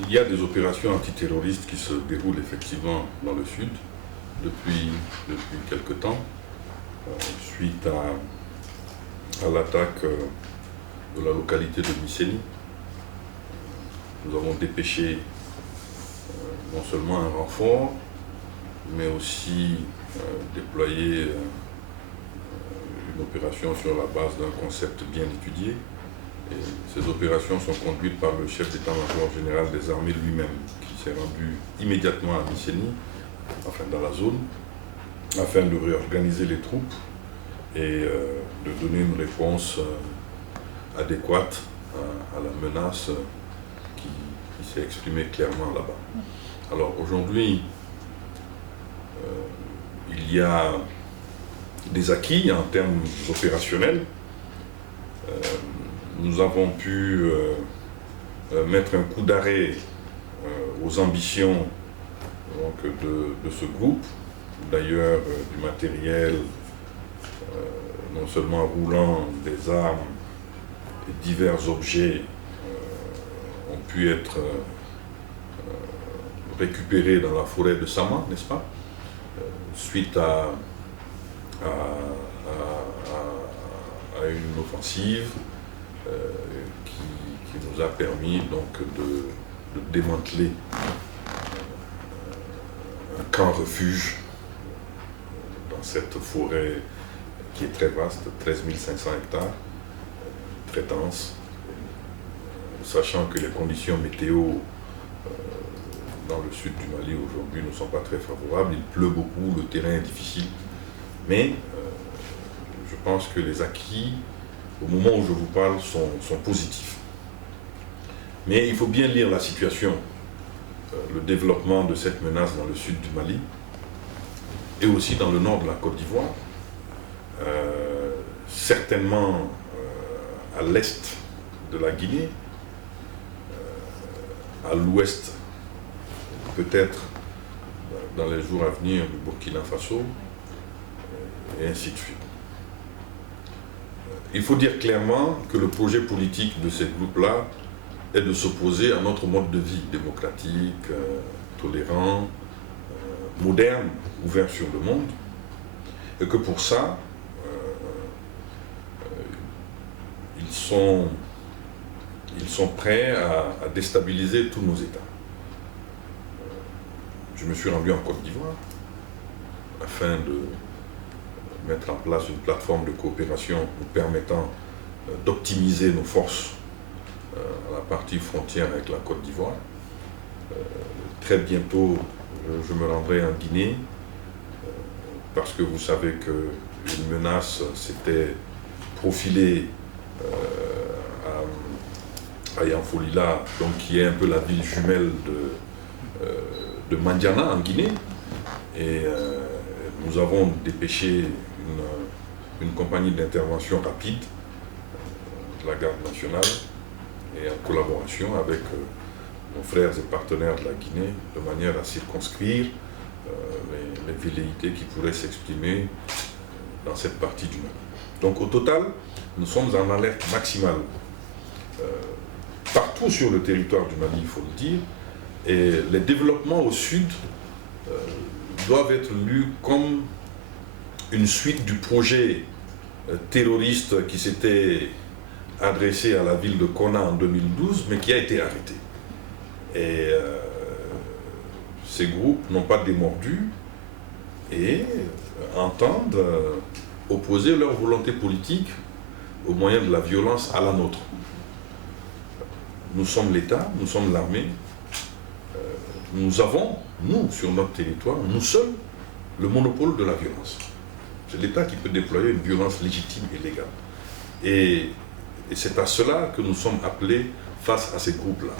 Il y a des opérations antiterroristes qui se déroulent effectivement dans le sud depuis quelque temps, suite à l'attaque de la localité de Misséni. Nous avons dépêché non seulement un renfort, mais aussi déployé une opération sur la base d'un concept bien étudié. Et ces opérations sont conduites par le chef d'état-major général des armées lui-même, qui s'est rendu immédiatement à Misséni, enfin dans la zone, afin de réorganiser les troupes et de donner une réponse adéquate à la menace qui s'est exprimée clairement là-bas. Alors aujourd'hui, il y a des acquis en termes opérationnels. Nous avons pu mettre un coup d'arrêt aux ambitions donc, de ce groupe. D'ailleurs, du matériel, non seulement roulant, des armes et divers objets ont pu être récupérés dans la forêt de Sama, n'est-ce pas, suite à une offensive qui nous a permis donc de démanteler un camp refuge dans cette forêt qui est très vaste, 13 500 hectares, très dense, sachant que les conditions météo dans le sud du Mali aujourd'hui ne sont pas très favorables, il pleut beaucoup, le terrain est difficile, mais je pense que les acquis, au moment où je vous parle, sont positifs. Mais il faut bien lire la situation, le développement de cette menace dans le sud du Mali et aussi dans le nord de la Côte d'Ivoire, certainement à l'est de la Guinée, à l'ouest peut-être dans les jours à venir du Burkina Faso, et ainsi de suite. Il faut dire clairement que le projet politique de ces groupes-là est de s'opposer à notre mode de vie démocratique, tolérant, moderne, ouvert sur le monde, et que pour ça, ils sont prêts à déstabiliser tous nos États. Je me suis rendu en Côte d'Ivoire afin de mettre en place une plateforme de coopération nous permettant d'optimiser nos forces à la partie frontière avec la Côte d'Ivoire. Très bientôt, je me rendrai en Guinée parce que vous savez qu'une menace s'était profilée à Yanfolila, donc qui est un peu la ville jumelle de Mandiana en Guinée. Et nous avons dépêché une compagnie d'intervention rapide de la garde nationale et en collaboration avec nos frères et partenaires de la Guinée de manière à circonscrire les velléités qui pourraient s'exprimer dans cette partie du Mali. Donc au total, nous sommes en alerte maximale partout sur le territoire du Mali, il faut le dire, et les développements au sud doivent être lus comme une suite du projet terroriste qui s'était adressé à la ville de Konna en 2012, mais qui a été arrêté. Et ces groupes n'ont pas démordu et entendent opposer leur volonté politique au moyen de la violence à la nôtre. Nous sommes l'État, nous sommes l'armée, nous avons, nous, sur notre territoire, nous seuls, le monopole de la violence. C'est l'État qui peut déployer une violence légitime et légale. Et c'est à cela que nous sommes appelés face à ces groupes-là.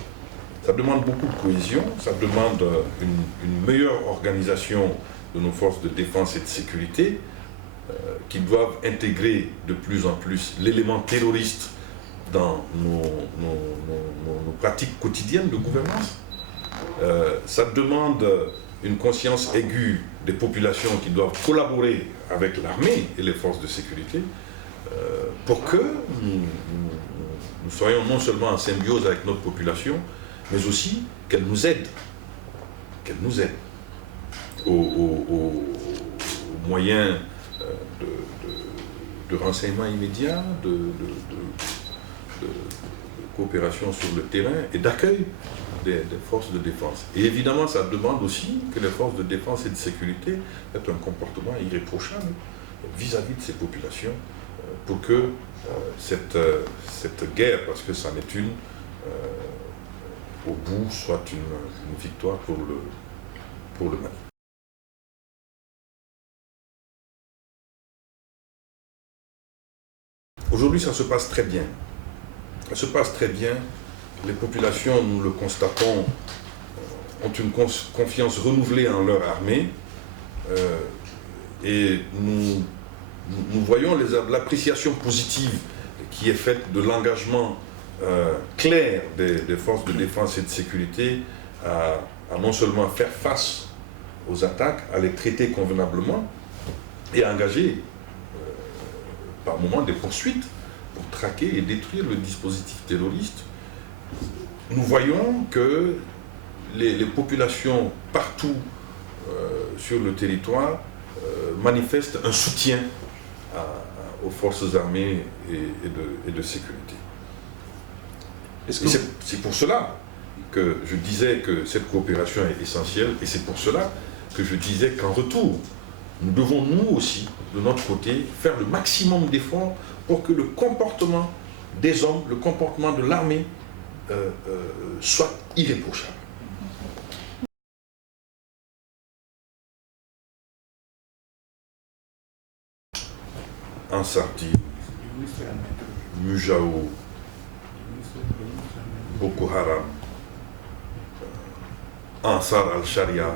Ça demande beaucoup de cohésion, ça demande une meilleure organisation de nos forces de défense et de sécurité qui doivent intégrer de plus en plus l'élément terroriste dans nos pratiques quotidiennes de gouvernance. Ça demande une conscience aiguë des populations qui doivent collaborer avec l'armée et les forces de sécurité pour que nous soyons non seulement en symbiose avec notre population, mais aussi qu'elle nous aide aux moyens de renseignement immédiat, de coopération sur le terrain et d'accueil des forces de défense. Et évidemment, ça demande aussi que les forces de défense et de sécurité aient un comportement irréprochable vis-à-vis de ces populations pour que cette guerre, parce que c'en est une, au bout, soit une victoire pour le Mali. Aujourd'hui, ça se passe très bien. Ça se passe très bien. Les populations, nous le constatons, ont une confiance renouvelée en leur armée. Et nous voyons l'appréciation positive qui est faite de l'engagement clair des forces de défense et de sécurité à non seulement faire face aux attaques, à les traiter convenablement et à engager par moments des poursuites pour traquer et détruire le dispositif terroriste. Nous voyons que les populations partout sur le territoire manifestent un soutien aux forces armées et de sécurité. C'est pour cela que je disais que cette coopération est essentielle, et c'est pour cela que je disais qu'en retour, nous devons nous aussi, de notre côté, faire le maximum d'efforts pour que le comportement des hommes, le comportement de l'armée soit irréprochable. Ansarti, Mujao, Boko Haram, Ansar al-Sharia,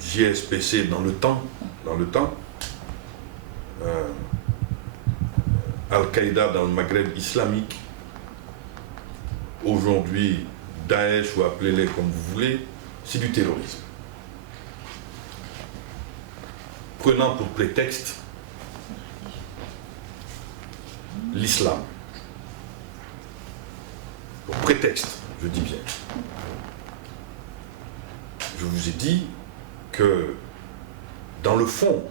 JSPC dans le temps, Al-Qaïda dans le Maghreb islamique, aujourd'hui Daesh, ou appelez-les comme vous voulez, c'est du terrorisme. Prenant pour prétexte l'islam. Pour prétexte, je dis bien. Je vous ai dit que dans le fond,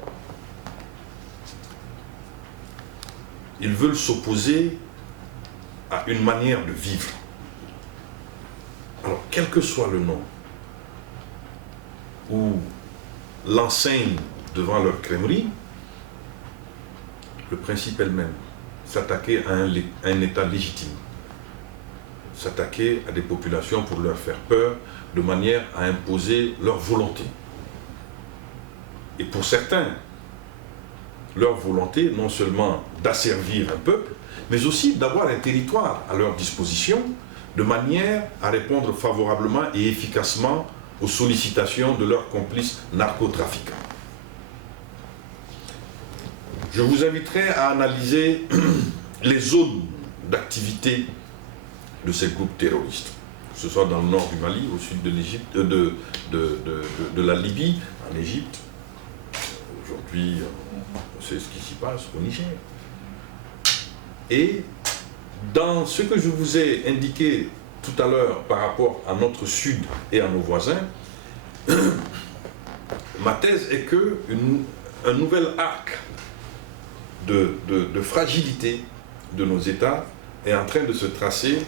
ils veulent s'opposer à une manière de vivre. Alors, quel que soit le nom, ou l'enseigne devant leur crèmerie, le principe est le même. S'attaquer à un État légitime. S'attaquer à des populations pour leur faire peur, de manière à imposer leur volonté. Et pour certains, leur volonté, non seulement d'asservir un peuple, mais aussi d'avoir un territoire à leur disposition, de manière à répondre favorablement et efficacement aux sollicitations de leurs complices narcotrafiquants. Je vous inviterai à analyser les zones d'activité de ces groupes terroristes, que ce soit dans le nord du Mali, au sud de l'Égypte, de la Libye, en Égypte. Aujourd'hui, on sait ce qui s'y passe au Niger. Et dans ce que je vous ai indiqué tout à l'heure par rapport à notre sud et à nos voisins, ma thèse est qu'un nouvel arc de fragilité de nos États est en train de se tracer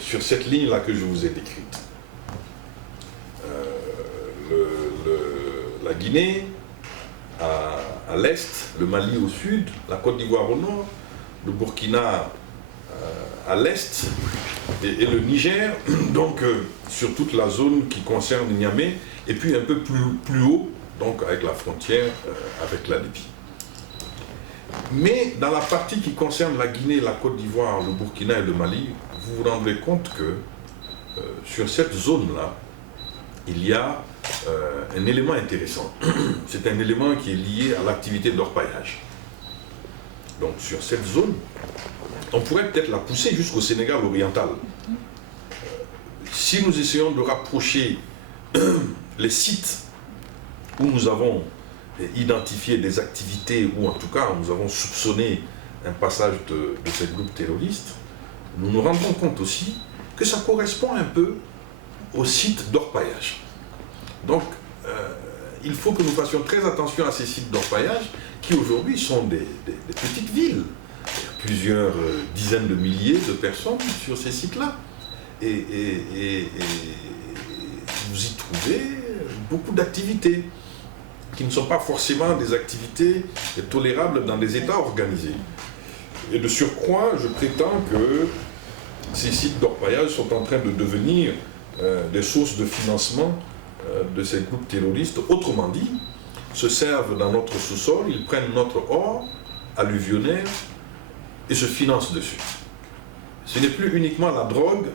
sur cette ligne-là que je vous ai décrite. La Guinée à l'est, le Mali au sud, la Côte d'Ivoire au nord, le Burkina à l'est et le Niger, donc sur toute la zone qui concerne Niamey, et puis un peu plus haut, donc avec la frontière avec la Libye. Mais dans la partie qui concerne la Guinée, la Côte d'Ivoire, le Burkina et le Mali, vous vous rendrez compte que sur cette zone-là, il y a un élément intéressant. C'est un élément qui est lié à l'activité d'orpaillage. Donc sur cette zone, on pourrait peut-être la pousser jusqu'au Sénégal oriental. Si nous essayons de rapprocher les sites où nous avons identifié des activités, ou en tout cas nous avons soupçonné un passage de ces groupes terroristes, nous nous rendons compte aussi que ça correspond un peu au site d'orpaillage. Donc, il faut que nous fassions très attention à ces sites d'orpaillage qui aujourd'hui sont des petites villes. Il y a plusieurs dizaines de milliers de personnes sur ces sites-là. Et vous y trouvez beaucoup d'activités qui ne sont pas forcément des activités tolérables dans des États organisés. Et de surcroît, je prétends que ces sites d'orpaillage sont en train de devenir des sources de financement de ces groupes terroristes. Autrement dit, se servent dans notre sous-sol, ils prennent notre or alluvionnaire et se financent dessus. Ce n'est plus uniquement la drogue,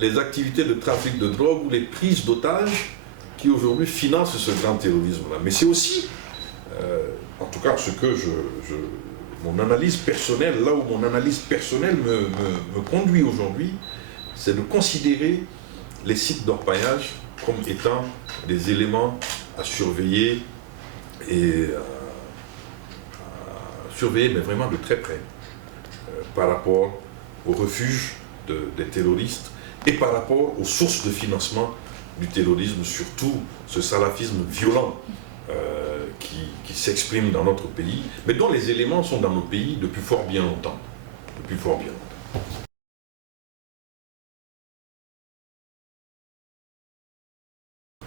les activités de trafic de drogue ou les prises d'otages qui aujourd'hui financent ce grand terrorisme-là. Mais c'est aussi, en tout cas ce que mon analyse personnelle, là où mon analyse personnelle me conduit aujourd'hui, c'est de considérer les sites d'orpaillage comme étant des éléments à surveiller et à surveiller, mais vraiment de très près, par rapport au refuge des terroristes et par rapport aux sources de financement du terrorisme, surtout ce salafisme violent qui s'exprime dans notre pays, mais dont les éléments sont dans nos pays depuis fort bien longtemps. Depuis fort bien longtemps.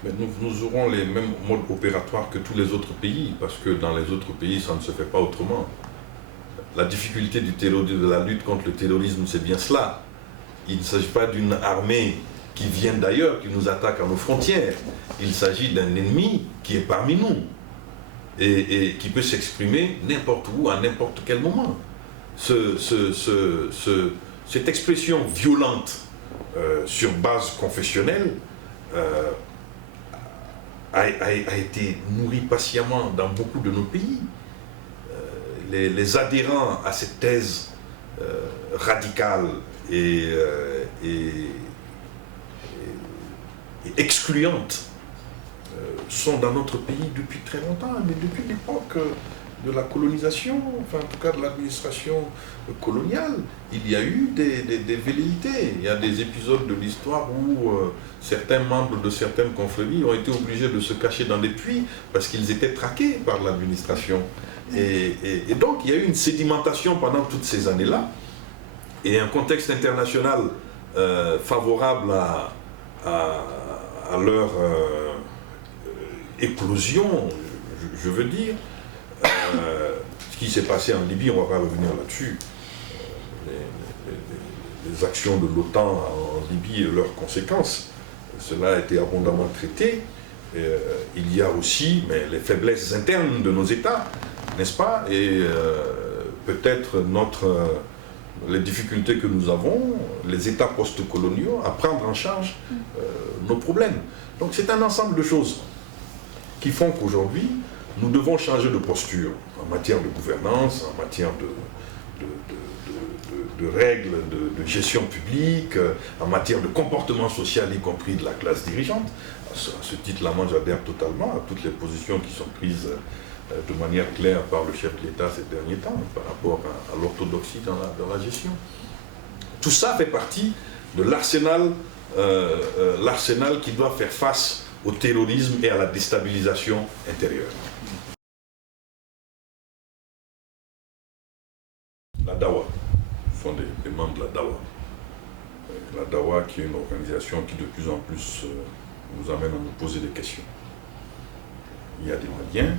Mais nous aurons les mêmes modes opératoires que tous les autres pays, parce que dans les autres pays, ça ne se fait pas autrement. La difficulté de la lutte contre le terrorisme, c'est bien cela. Il ne s'agit pas d'une armée qui vient d'ailleurs, qui nous attaque à nos frontières. Il s'agit d'un ennemi qui est parmi nous et qui peut s'exprimer n'importe où, à n'importe quel moment. Cette expression violente sur base confessionnelle a été nourrie patiemment dans beaucoup de nos pays. Les adhérents à cette thèse radicale et excluante sont dans notre pays depuis très longtemps, mais depuis l'époque de la colonisation, enfin en tout cas de l'administration coloniale, il y a eu des velléités. Il y a des épisodes de l'histoire où certains membres de certaines confréries ont été obligés de se cacher dans des puits parce qu'ils étaient traqués par l'administration. Et donc il y a eu une sédimentation pendant toutes ces années-là et un contexte international favorable à leur éclosion, je veux dire. Ce qui s'est passé en Libye, on ne va pas revenir là-dessus. Les actions de l'OTAN en Libye et leurs conséquences, cela a été abondamment traité. Il y a aussi les faiblesses internes de nos États, n'est-ce pas? Et peut-être les difficultés que nous avons, les États post-coloniaux, à prendre en charge nos problèmes. Donc c'est un ensemble de choses qui font qu'aujourd'hui, nous devons changer de posture en matière de gouvernance, en matière de règles de gestion publique, en matière de comportement social, y compris de la classe dirigeante. À ce titre-là, moi, j'adhère totalement à toutes les positions qui sont prises de manière claire par le chef de l'État ces derniers temps, par rapport à l'orthodoxie dans la gestion. Tout ça fait partie de l'arsenal qui doit faire face au terrorisme et à la déstabilisation intérieure. La DAWA, ce sont des membres de la DAWA. La DAWA qui est une organisation qui de plus en plus nous amène à nous poser des questions. Il y a des Maliens,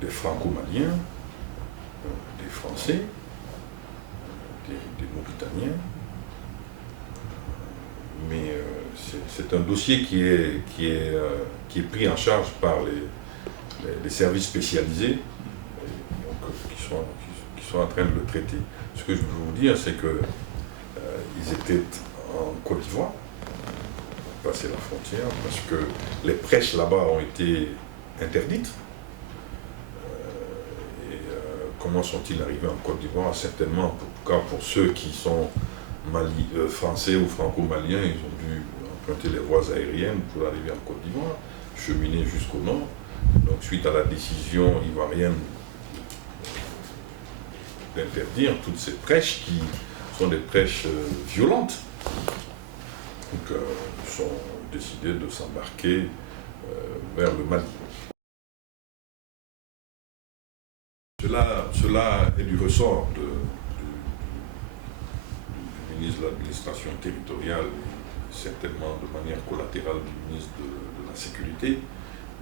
des Franco-Maliens, des Français, des Mauritaniens, mais c'est un dossier qui est pris en charge par les services spécialisés qui sont en train de le traiter. Ce que je veux vous dire, c'est qu'ils étaient en Côte d'Ivoire, passer la frontière, parce que les prêches là-bas ont été interdites. Comment sont-ils arrivés en Côte d'Ivoire? Certainement, en tout cas pour ceux qui sont français ou franco-maliens, ils ont dû emprunter les voies aériennes pour arriver en Côte d'Ivoire, cheminer jusqu'au nord. Donc suite à la décision ivoirienne d'interdire toutes ces prêches qui sont des prêches violentes. Donc, ils ont décidé de s'embarquer vers le Mali. Cela est du ressort du ministre de l'administration territoriale, et certainement de manière collatérale du ministre de la Sécurité.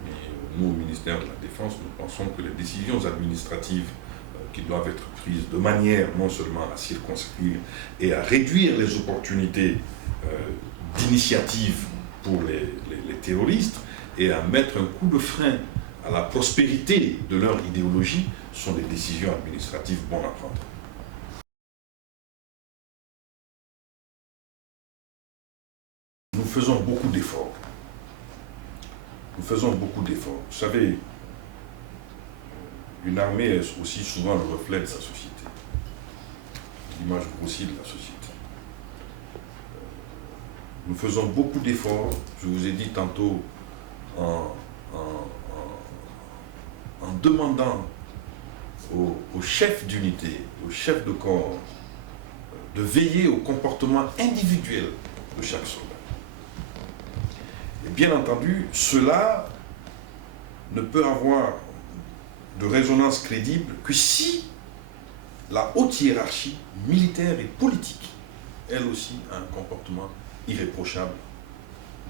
Mais nous, au ministère de la Défense, nous pensons que les décisions administratives qui doivent être prises de manière non seulement à circonscrire et à réduire les opportunités d'initiative pour les terroristes et à mettre un coup de frein à la prospérité de leur idéologie sont des décisions administratives bonnes à prendre. Nous faisons beaucoup d'efforts. Nous faisons beaucoup d'efforts. Vous savez, une armée est aussi souvent le reflet de sa société, l'image grossie de la société. Nous faisons beaucoup d'efforts, je vous ai dit tantôt, en demandant aux chefs d'unité, aux chefs de corps, de veiller au comportement individuel de chaque soldat. Et bien entendu, cela ne peut avoir de résonance crédible que si la haute hiérarchie militaire et politique, elle aussi, a un comportement irréprochable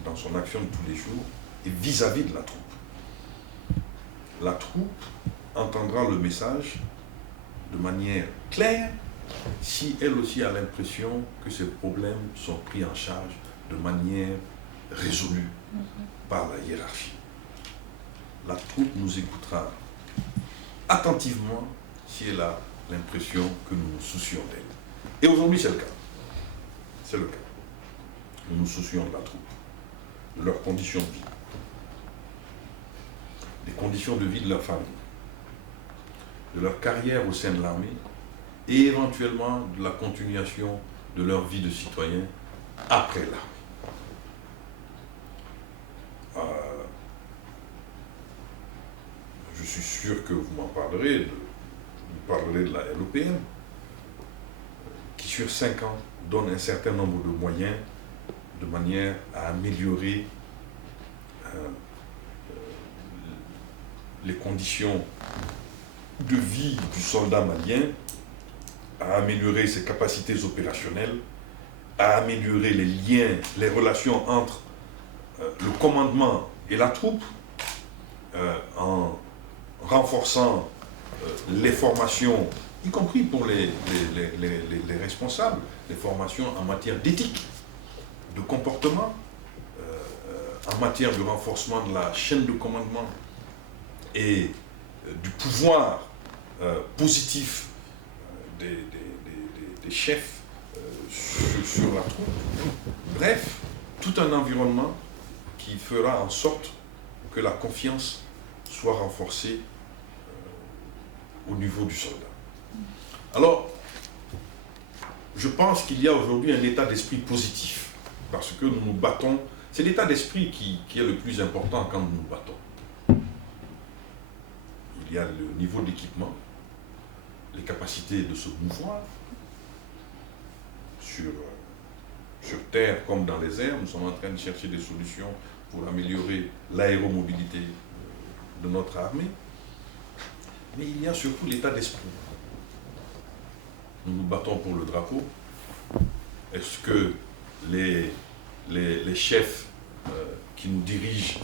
dans son action de tous les jours et vis-à-vis de la troupe. La troupe entendra le message de manière claire si elle aussi a l'impression que ces problèmes sont pris en charge de manière résolue par la hiérarchie. La troupe nous écoutera attentivement si elle a l'impression que nous nous soucions d'elle. Et aujourd'hui, c'est le cas. C'est le cas. Nous nous soucions de la troupe, de leurs conditions de vie, des conditions de vie de leur famille, de leur carrière au sein de l'armée et éventuellement de la continuation de leur vie de citoyen après l'armée. Je suis sûr que vous m'en parlerez, vous parlerez de la LOPM, qui sur 5 ans donne un certain nombre de moyens de manière à améliorer les conditions de vie du soldat malien, à améliorer ses capacités opérationnelles, à améliorer les liens, les relations entre le commandement et la troupe, en renforçant les formations, y compris pour les responsables, les formations en matière d'éthique, de comportement, en matière de renforcement de la chaîne de commandement et du pouvoir positif des chefs sur la troupe. Bref, tout un environnement qui fera en sorte que la confiance soit renforcée au niveau du soldat. Alors, je pense qu'il y a aujourd'hui un état d'esprit positif, parce que nous nous battons. C'est l'état d'esprit qui est le plus important quand nous nous battons. Il y a le niveau d'équipement, les capacités de se mouvoir sur terre comme dans les airs. Nous sommes en train de chercher des solutions pour améliorer l'aéromobilité de notre armée. Mais il y a surtout l'état d'esprit. Nous nous battons pour le drapeau. Est-ce que les chefs qui nous dirigent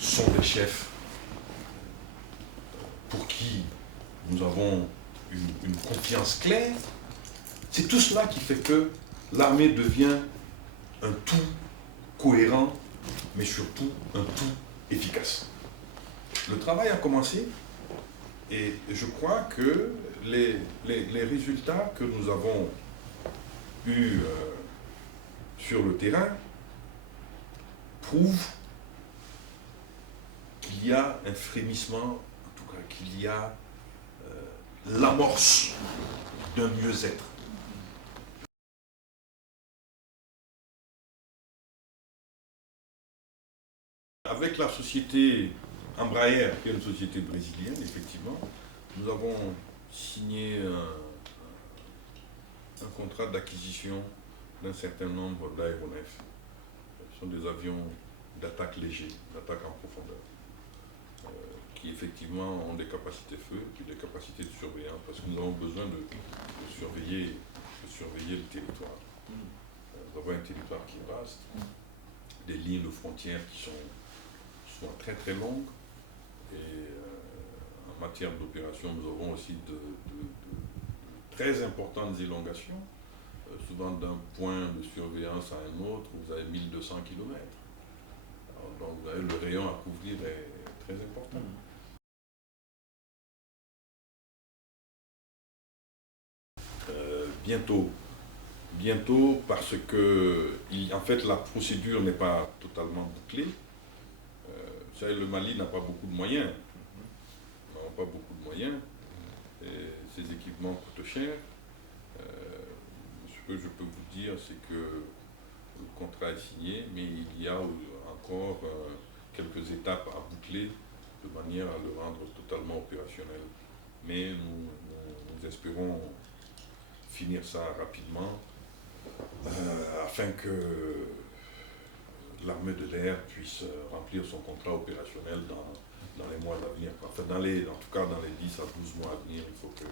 sont des chefs pour qui nous avons une confiance claire? C'est tout cela qui fait que l'armée devient un tout cohérent, mais surtout un tout efficace. Le travail a commencé et je crois que les résultats que nous avons eus sur le terrain prouvent qu'il y a un frémissement, en tout cas qu'il y a l'amorce d'un mieux-être. Avec la société Embraer, qui est une société brésilienne, effectivement, Nous avons signé un contrat d'acquisition d'un certain nombre d'aéronefs. Ce sont des avions d'attaque léger, d'attaque en profondeur, qui effectivement ont des capacités feu, puis des capacités de surveillance, parce que nous avons besoin de surveiller le territoire. Nous avons un territoire qui est vaste, des lignes de frontières qui sont très très longues, et en matière d'opération, nous avons aussi de très importantes élongations, souvent d'un point de surveillance à un autre, vous avez 1200 km. Donc vous avez le rayon à couvrir est très important. Bientôt parce que en fait la procédure n'est pas totalement bouclée. Vous savez, le Mali n'a pas beaucoup de moyens. Nous n'avons pas beaucoup de moyens. Et ces équipements coûtent cher. Ce que je peux vous dire, c'est que le contrat est signé, mais il y a encore quelques étapes à boucler de manière à le rendre totalement opérationnel. Mais nous espérons finir ça rapidement afin que l'armée de l'air puisse remplir son contrat opérationnel dans les mois à venir. Enfin, en tout cas, dans les 10 à 12 mois à venir, il faut que...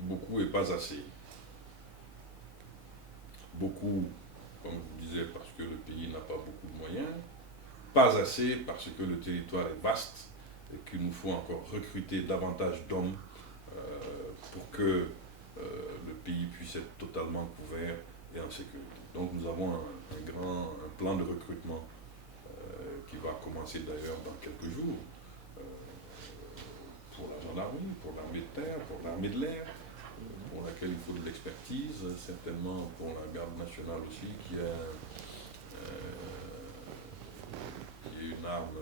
Beaucoup et pas assez. Beaucoup, comme je vous disais, parce que le pays n'a pas beaucoup de moyens. Pas assez parce que le territoire est vaste et qu'il nous faut encore recruter davantage d'hommes pour que le pays puisse être totalement couvert et en sécurité. Donc nous avons un plan de recrutement qui va commencer d'ailleurs dans quelques jours pour la gendarmerie, pour l'armée de terre, pour l'armée de l'air, pour laquelle il faut de l'expertise, certainement pour la garde nationale aussi, qui est une arme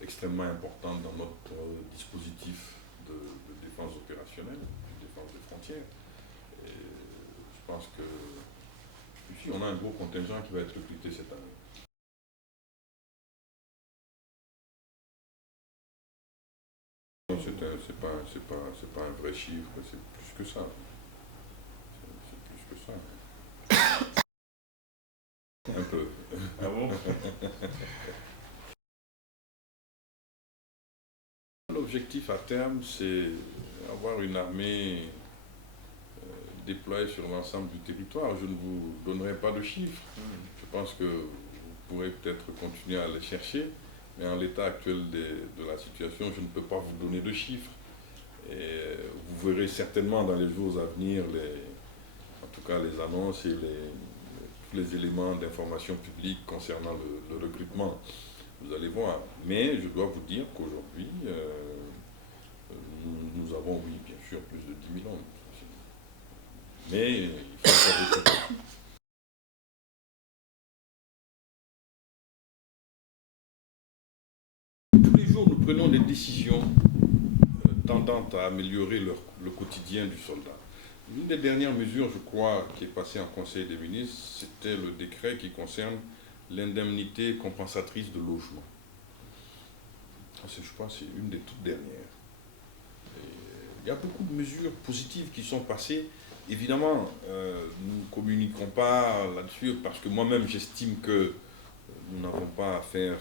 extrêmement importante dans notre dispositif de défense opérationnelle, de défense des frontières. Et je pense que ici, on a un gros contingent qui va être recruté cette année. C'est pas un vrai chiffre, c'est plus que ça. C'est plus que ça. Un peu. Ah bon? L'objectif à terme, c'est avoir une armée déployée sur l'ensemble du territoire. Je ne vous donnerai pas de chiffres. Je pense que vous pourrez peut-être continuer à les chercher, mais en l'état actuel de la situation, je ne peux pas vous donner de chiffres. Et vous verrez certainement dans les jours à venir, en tout cas les annonces et tous les éléments d'information publique concernant le recrutement. Vous allez voir. Mais je dois vous dire qu'aujourd'hui, nous avons, oui, bien sûr, plus de 10 000 hommes. Mais il faut faire des choses. Tous les jours, nous prenons des décisions tendant à améliorer le quotidien du soldat. L'une des dernières mesures, je crois, qui est passée en Conseil des ministres, c'était le décret qui concerne l'indemnité compensatrice de logement. Je pense que c'est une des toutes dernières. Il y a beaucoup de mesures positives qui sont passées. Évidemment, nous ne communiquons pas là-dessus parce que moi-même, j'estime que nous n'avons pas à faire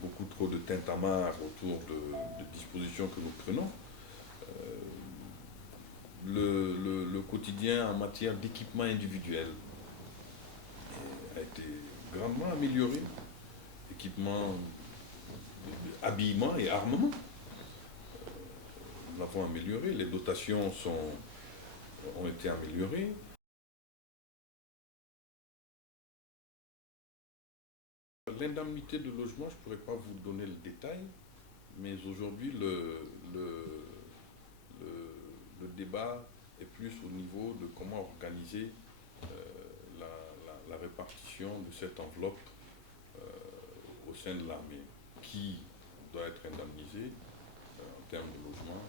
beaucoup trop de tintamarre autour de dispositions que nous prenons. Le quotidien en matière d'équipement individuel a été grandement amélioré. Équipement, habillement et armement. Nous l'avons amélioré, les dotations ont été améliorées. L'indemnité de logement, je ne pourrais pas vous donner le détail, mais aujourd'hui, le débat est plus au niveau de comment organiser la répartition de cette enveloppe au sein de l'armée, qui doit être indemnisé en termes de logement,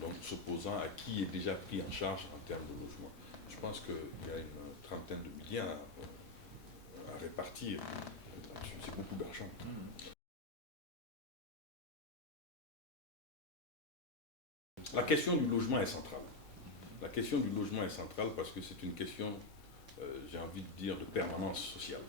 donc s'opposant à qui est déjà pris en charge en termes de logement. Je pense qu'il y a une trentaine de milliards à répartir entre c'est beaucoup d'argent. La question du logement est centrale. La question du logement est centrale parce que c'est une question, j'ai envie de dire, de permanence sociale.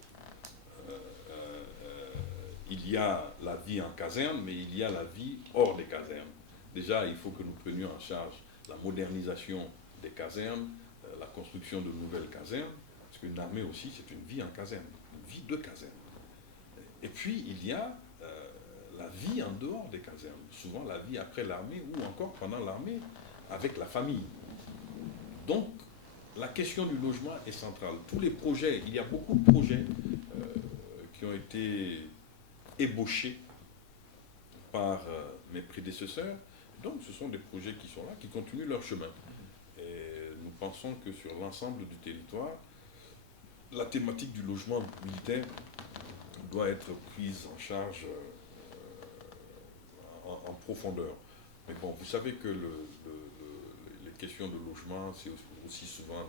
Il y a la vie en caserne, mais il y a la vie hors des casernes. Déjà, il faut que nous prenions en charge la modernisation des casernes, la construction de nouvelles casernes, parce qu'une armée aussi, c'est une vie en caserne, une vie de caserne. Et puis, il y a la vie en dehors des casernes, souvent la vie après l'armée ou encore pendant l'armée avec la famille. Donc, la question du logement est centrale. Tous les projets, il y a beaucoup de projets qui ont été ébauchés par mes prédécesseurs. Donc, ce sont des projets qui sont là, qui continuent leur chemin. Et nous pensons que sur l'ensemble du territoire, la thématique du logement militaire doit être prise en charge en profondeur. Mais bon, vous savez que les questions de logement, c'est aussi souvent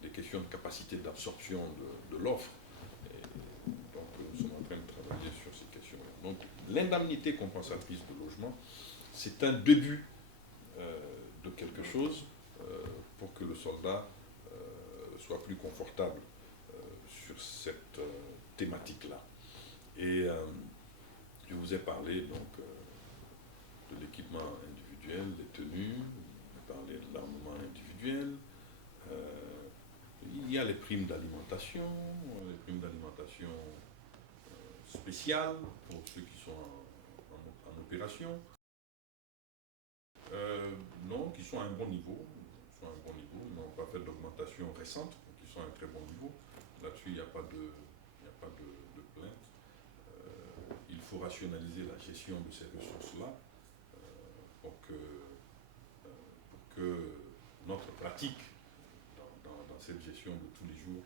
des questions de capacité d'absorption de l'offre. Donc, nous sommes en train de travailler sur ces questions-là. Donc, l'indemnité compensatrice de logement, c'est un début de quelque chose pour que le soldat soit plus confortable sur cette thématique-là. Et je vous ai parlé donc de l'équipement individuel, des tenues, je vous ai parlé de l'armement individuel. Il y a les primes d'alimentation spéciales pour ceux qui sont en opération. Non, qui sont à un bon niveau. Ils n'ont pas fait d'augmentation récente, donc ils sont à un très bon niveau. Là-dessus, il n'y a pas de plainte. Il faut rationaliser la gestion de ces ressources-là pour que notre pratique dans cette gestion de tous les jours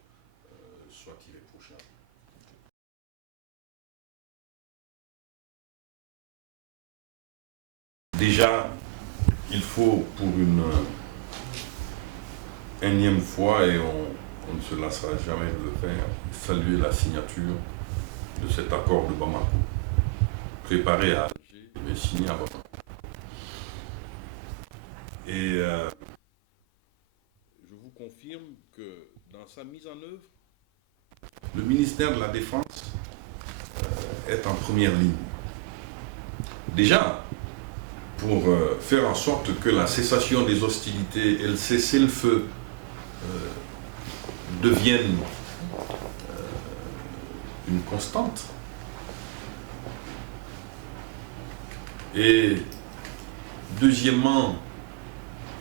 soit irréprochable. Déjà, il faut pour une énième fois, et on ne se lassera jamais de le faire, saluer la signature de cet accord de Bamako, préparé à Alger, mais signé à Bamako. Et je vous confirme que dans sa mise en œuvre, le ministère de la Défense est en première ligne. Déjà, pour faire en sorte que la cessation des hostilités et le cessez-le-feu deviennent une constante. Et deuxièmement,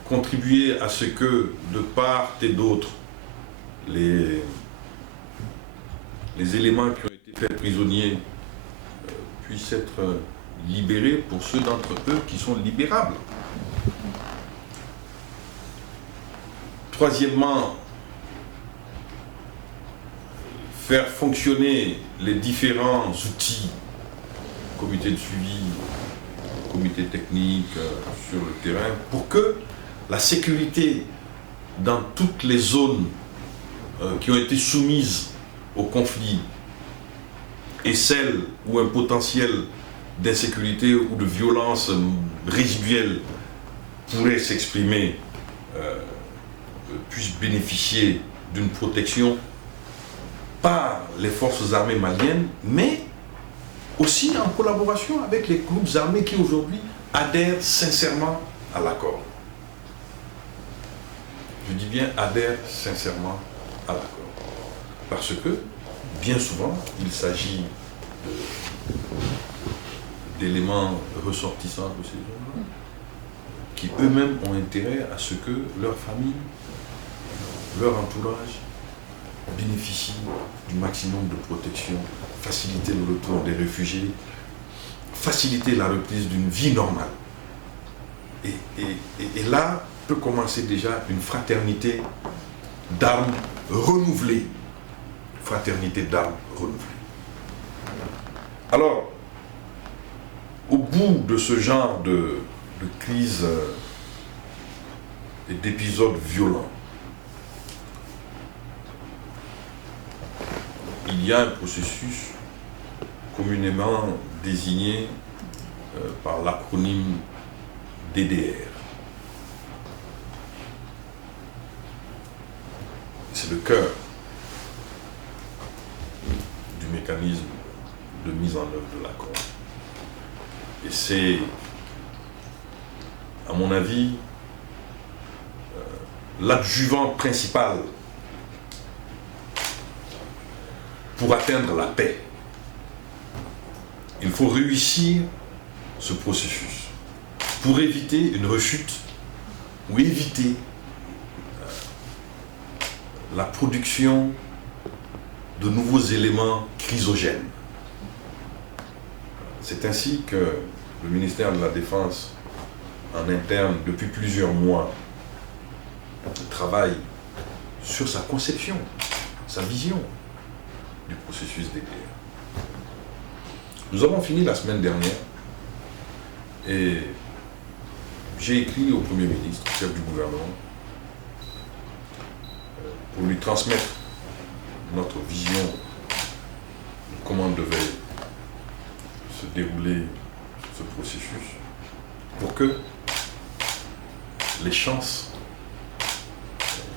contribuer à ce que de part et d'autre, les éléments qui ont été faits prisonniers puissent être libérés pour ceux d'entre eux qui sont libérables. Troisièmement, faire fonctionner les différents outils, comité de suivi, comité technique sur le terrain, pour que la sécurité dans toutes les zones qui ont été soumises au conflit et celles où un potentiel d'insécurité ou de violence résiduelle pourrait s'exprimer puissent bénéficier d'une protection par les forces armées maliennes, mais aussi en collaboration avec les groupes armés qui aujourd'hui adhèrent sincèrement à l'accord. Je dis bien adhèrent sincèrement à l'accord. Parce que, bien souvent, il s'agit d'éléments ressortissants de ces zones-là, qui eux-mêmes ont intérêt à ce que leur famille, leur entourage, bénéficient du maximum de protection, faciliter le retour des réfugiés, faciliter la reprise d'une vie normale. Et là peut commencer déjà une fraternité d'armes renouvelée. Fraternité d'armes renouvelée. Alors, au bout de ce genre de crise et d'épisodes violents, il y a un processus communément désigné par l'acronyme DDR. C'est le cœur du mécanisme de mise en œuvre de l'accord. Et c'est, à mon avis, l'adjuvant principal pour atteindre la paix. Il faut réussir ce processus pour éviter une rechute ou éviter la production de nouveaux éléments chrysogènes. C'est ainsi que le ministère de la Défense, en interne, depuis plusieurs mois, travaille sur sa conception, sa vision du processus DDR. Nous avons fini la semaine dernière et j'ai écrit au Premier ministre, chef du gouvernement, pour lui transmettre notre vision de comment devait se dérouler ce processus pour que les chances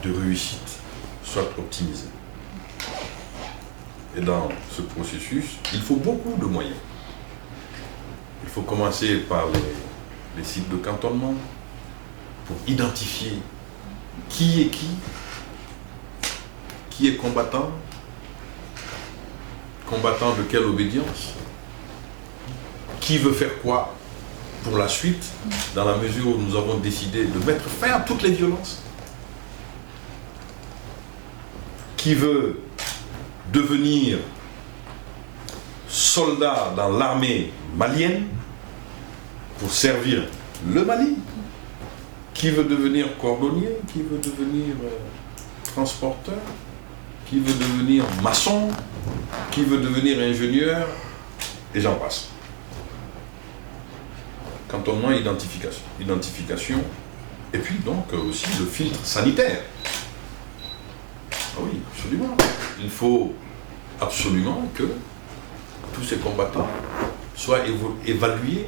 de réussite soient optimisées. Et dans ce processus, il faut beaucoup de moyens. Il faut commencer par les sites de cantonnement pour identifier qui est combattant de quelle obédience, qui veut faire quoi pour la suite, dans la mesure où nous avons décidé de mettre fin à toutes les violences, qui veut devenir soldat dans l'armée malienne pour servir le Mali, qui veut devenir cordonnier, qui veut devenir transporteur, qui veut devenir maçon, qui veut devenir ingénieur, et j'en passe. Cantonnement, identification, et puis donc aussi le filtre sanitaire. Ah oui, absolument. Il faut absolument que tous ces combattants soient évalués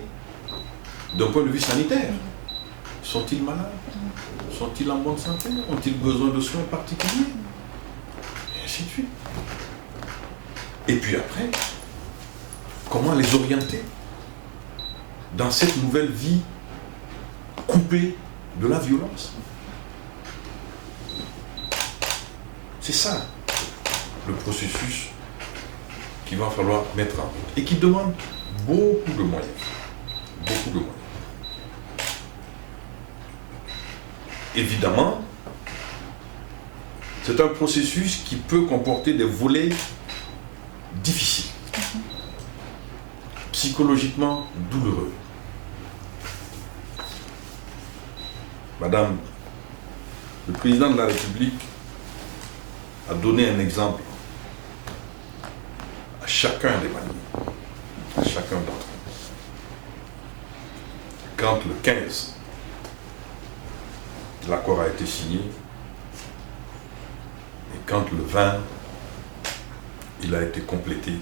d'un point de vue sanitaire. Sont-ils malades? Sont-ils en bonne santé? Ont-ils besoin de soins particuliers? Et ainsi de suite. Et puis après, comment les orienter dans cette nouvelle vie coupée de la violence? C'est ça le processus qu'il va falloir mettre en route et qui demande beaucoup de moyens. Beaucoup de moyens. Évidemment, c'est un processus qui peut comporter des volets difficiles, psychologiquement douloureux. Madame, le président de la République a donné un exemple à chacun des Maliens, à chacun d'entre eux. Quand le 15, l'accord a été signé, et quand le 20, il a été complété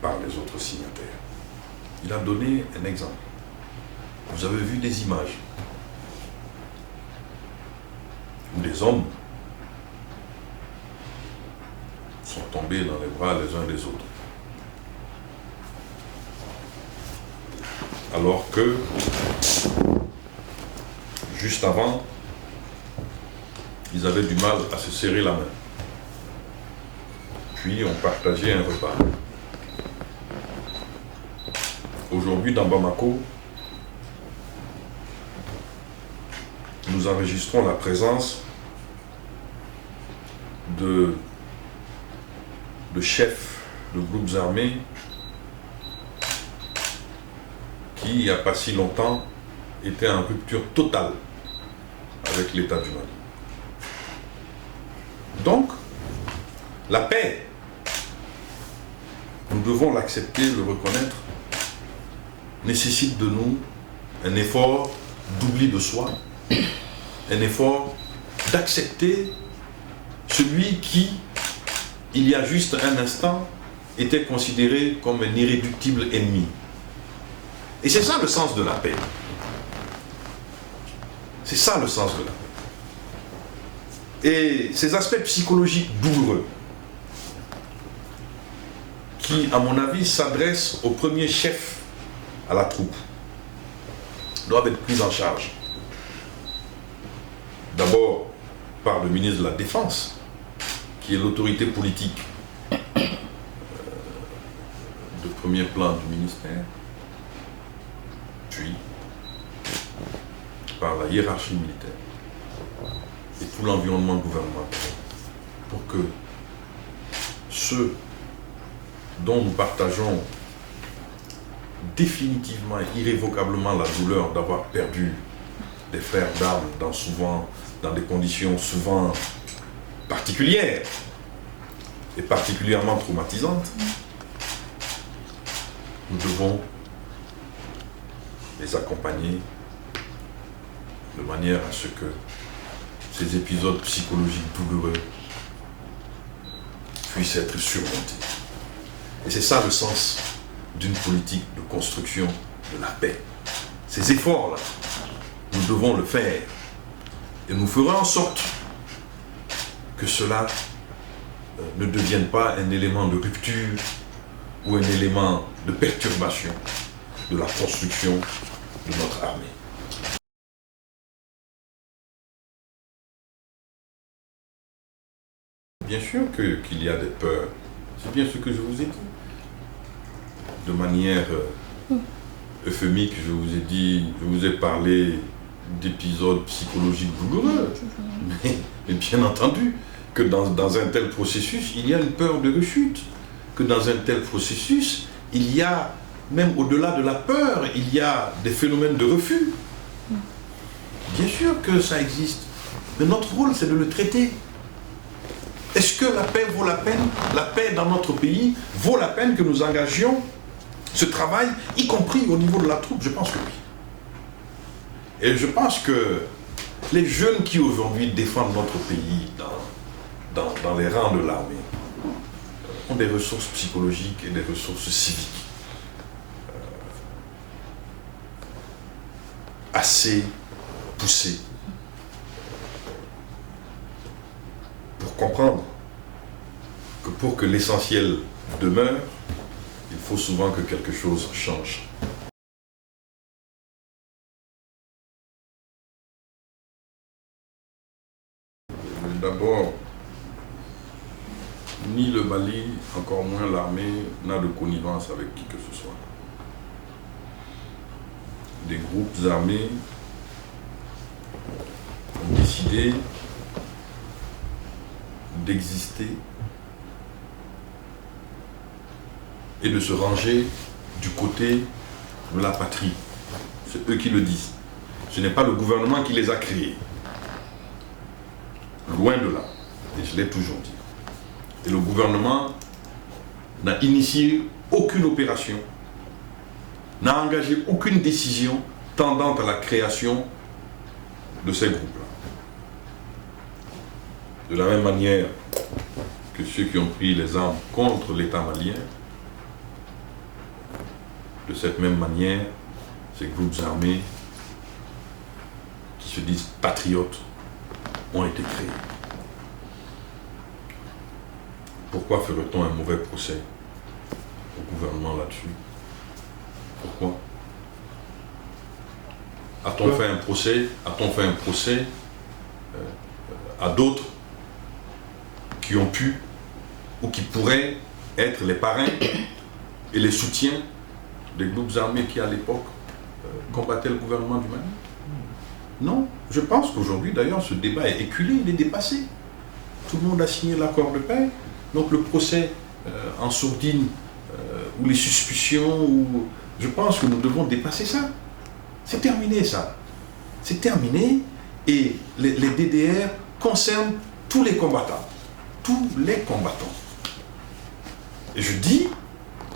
par les autres signataires. Il a donné un exemple. Vous avez vu des images où des hommes sont tombés dans les bras les uns des autres. Alors que, juste avant, ils avaient du mal à se serrer la main. Puis on partageait un repas. Aujourd'hui, dans Bamako, nous enregistrons la présence de chefs de groupes armés qui, il n'y a pas si longtemps, étaient en rupture totale avec l'État du Mali. Donc, la paix, nous devons l'accepter, le reconnaître, nécessite de nous un effort d'oubli de soi, un effort d'accepter celui qui il y a juste un instant, était considéré comme un irréductible ennemi. Et c'est ça le sens de la paix. C'est ça le sens de la paix. Et ces aspects psychologiques douloureux, qui, à mon avis, s'adressent au premier chef à la troupe, doivent être pris en charge. D'abord par le ministre de la Défense, qui est l'autorité politique de premier plan du ministère, puis par la hiérarchie militaire et tout l'environnement gouvernemental, pour que ceux dont nous partageons définitivement et irrévocablement la douleur d'avoir perdu des frères d'armes dans des conditions souvent particulières et particulièrement traumatisantes, nous devons les accompagner de manière à ce que ces épisodes psychologiques douloureux puissent être surmontés. Et c'est ça le sens d'une politique de construction de la paix. Ces efforts-là, nous devons le faire. Et nous ferons en sorte que cela ne devienne pas un élément de rupture ou un élément de perturbation de la construction de notre armée. Bien sûr qu'il y a des peurs. C'est bien ce que je vous ai dit. De manière euphémique, je vous ai dit, je vous ai parlé d'épisodes psychologiques douloureux. Mais bien entendu que dans un tel processus, il y a une peur de rechute. Que dans un tel processus, il y a, même au-delà de la peur, il y a des phénomènes de refus. Bien sûr que ça existe. Mais notre rôle, c'est de le traiter. Est-ce que la paix vaut la peine? La paix dans notre pays vaut la peine que nous engagions ce travail, y compris au niveau de la troupe? Je pense que oui. Et je pense que les jeunes qui aujourd'hui défendent notre pays dans les rangs de l'armée ont des ressources psychologiques et des ressources civiques assez poussées pour comprendre que pour que l'essentiel demeure, il faut souvent que quelque chose change. D'abord, ni le Mali, encore moins l'armée, n'a de connivence avec qui que ce soit. Des groupes armés ont décidé d'exister et de se ranger du côté de la patrie. C'est eux qui le disent. Ce n'est pas le gouvernement qui les a créés. Loin de là. Et je l'ai toujours dit. Et le gouvernement n'a initié aucune opération, n'a engagé aucune décision tendant à la création de ces groupes-là. De la même manière que ceux qui ont pris les armes contre l'État malien, de cette même manière, ces groupes armés qui se disent patriotes ont été créés. Pourquoi ferait-on un mauvais procès au gouvernement là-dessus? Pourquoi? A-t-on fait un procès? A-t-on fait un procès à d'autres qui ont pu ou qui pourraient être les parrains et les soutiens des groupes armés qui, à l'époque, combattaient le gouvernement du Mali? Non. Je pense qu'aujourd'hui, d'ailleurs, ce débat est éculé, il est dépassé. Tout le monde a signé l'accord de paix. Donc le procès en sourdine ou les suspicions, je pense que nous devons dépasser ça. C'est terminé ça. C'est terminé et les DDR concernent tous les combattants. Tous les combattants. Et je dis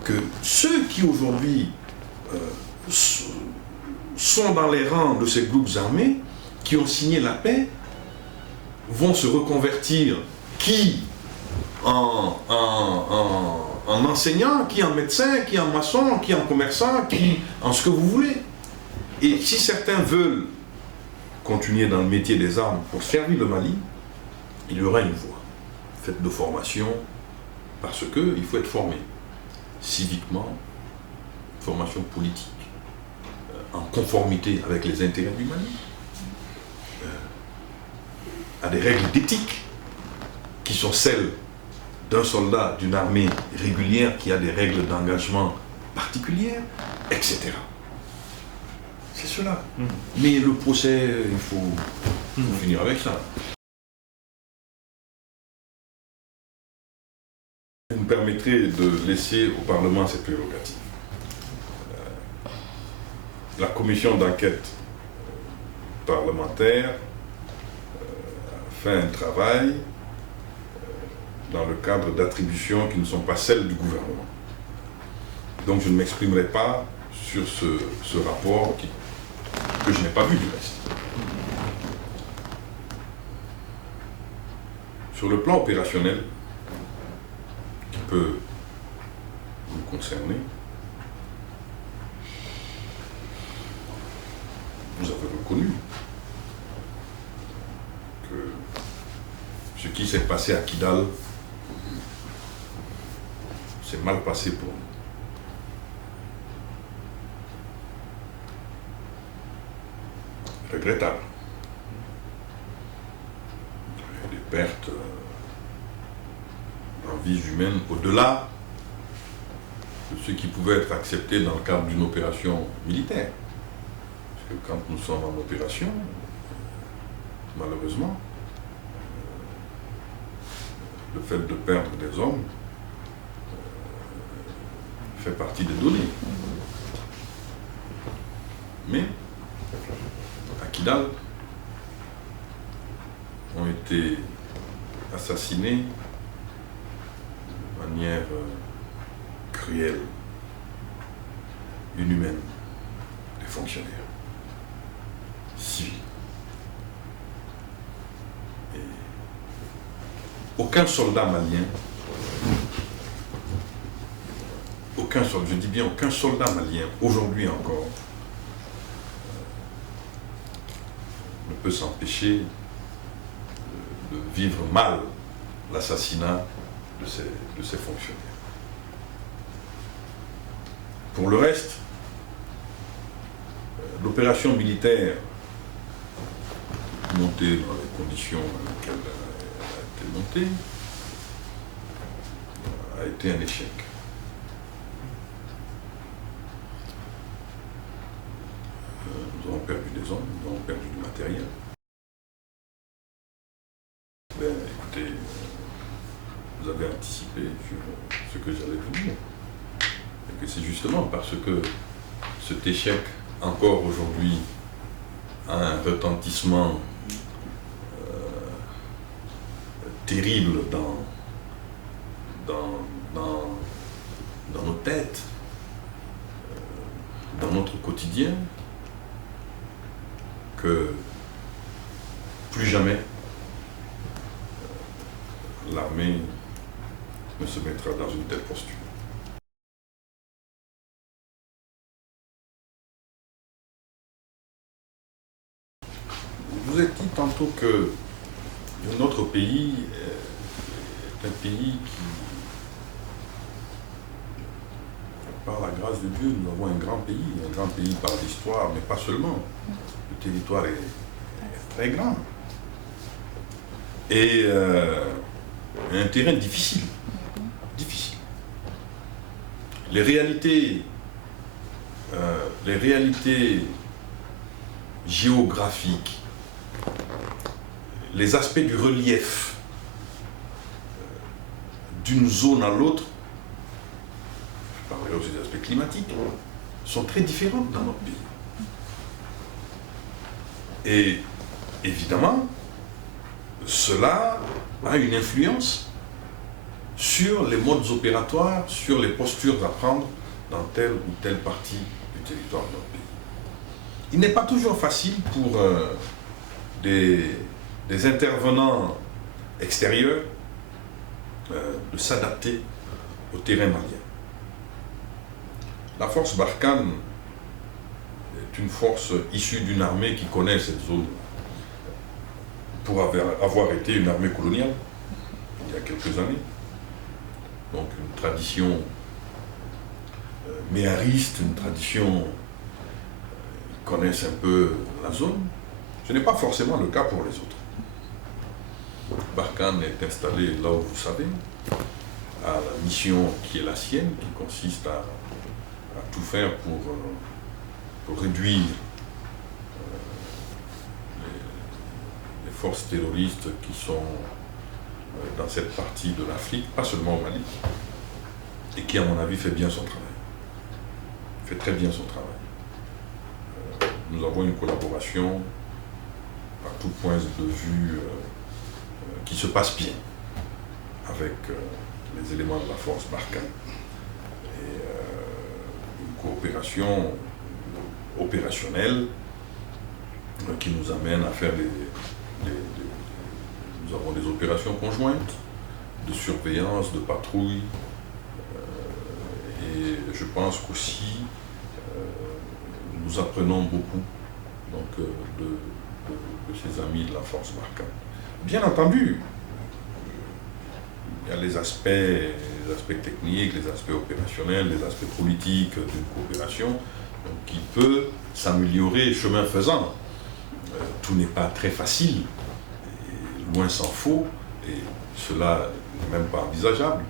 que ceux qui aujourd'hui sont dans les rangs de ces groupes armés, qui ont signé la paix, vont se reconvertir, qui en enseignant, qui en médecin, qui en maçon, qui en commerçant, qui en ce que vous voulez. Et si certains veulent continuer dans le métier des armes pour servir le Mali, il y aura une voie faite de formation, parce qu'il faut être formé civiquement, formation politique, en conformité avec les intérêts du Mali, à des règles d'éthique qui sont celles d'un soldat d'une armée régulière qui a des règles d'engagement particulières, etc. C'est cela. Mais le procès, il faut finir avec ça. Vous me permettrez de laisser au Parlement ses prérogatives. La commission d'enquête parlementaire fait un travail dans le cadre d'attributions qui ne sont pas celles du gouvernement. Donc je ne m'exprimerai pas sur ce rapport que je n'ai pas vu du reste. Sur le plan opérationnel, qui peut nous concerner, vous avez reconnu que ce qui s'est passé à Kidal s'est mal passé pour nous. Regrettable. Il y a des pertes en vies humaines au-delà de ce qui pouvait être accepté dans le cadre d'une opération militaire. Parce que quand nous sommes en opération, malheureusement, le fait de perdre des hommes fait partie des données. Mais à Kidal ont été assassinés de manière cruelle, inhumaine, des fonctionnaires civils. Et aucun soldat malien, je dis bien aucun soldat malien, aujourd'hui encore, ne peut s'empêcher de vivre mal l'assassinat de ces fonctionnaires. Pour le reste, l'opération militaire montée dans les conditions dans lesquelles elle a été montée a été un échec. Nous avons perdu des hommes, nous avons perdu du matériel. Ben, écoutez, vous avez anticipé sur ce que j'allais vous dire. Et que c'est justement parce que cet échec, encore aujourd'hui, a un retentissement terrible dans nos têtes, dans notre quotidien, que plus jamais l'armée ne se mettra dans une telle posture. Vous avez dit tantôt que notre pays est un pays qui, par la grâce de Dieu, nous avons un grand pays par l'histoire, mais pas seulement. Le territoire est très grand. Et un terrain difficile. Difficile. Les réalités géographiques, les aspects du relief d'une zone à l'autre, je parlerai aussi des aspects climatiques, sont très différents dans notre pays. Et évidemment, cela a une influence sur les modes opératoires, sur les postures à prendre dans telle ou telle partie du territoire de notre pays. Il n'est pas toujours facile pour des intervenants extérieurs de s'adapter au terrain malien. La force Barkhane est une force issue d'une armée qui connaît cette zone pour avoir été une armée coloniale il y a quelques années. Donc une tradition méhariste, une tradition qui connaissent un peu la zone. Ce n'est pas forcément le cas pour les autres. Barkhane est installé là où vous savez, à la mission qui est la sienne, qui consiste à tout faire pour réduire les forces terroristes qui sont dans cette partie de l'Afrique, pas seulement au Mali, et qui, à mon avis, fait bien son travail. Fait très bien son travail. Nous avons une collaboration à tout point de vue qui se passe bien avec les éléments de la force Barkhane. Et une coopération opérationnelle qui nous amène à faire nous avons des opérations conjointes de surveillance, de patrouille, et je pense qu'aussi nous apprenons beaucoup donc, de ces amis de la force Barkhane. Bien entendu, il y a les aspects techniques, les aspects opérationnels, les aspects politiques d'une coopération qui peut s'améliorer chemin faisant. Tout n'est pas très facile, et loin s'en faut, et cela n'est même pas envisageable.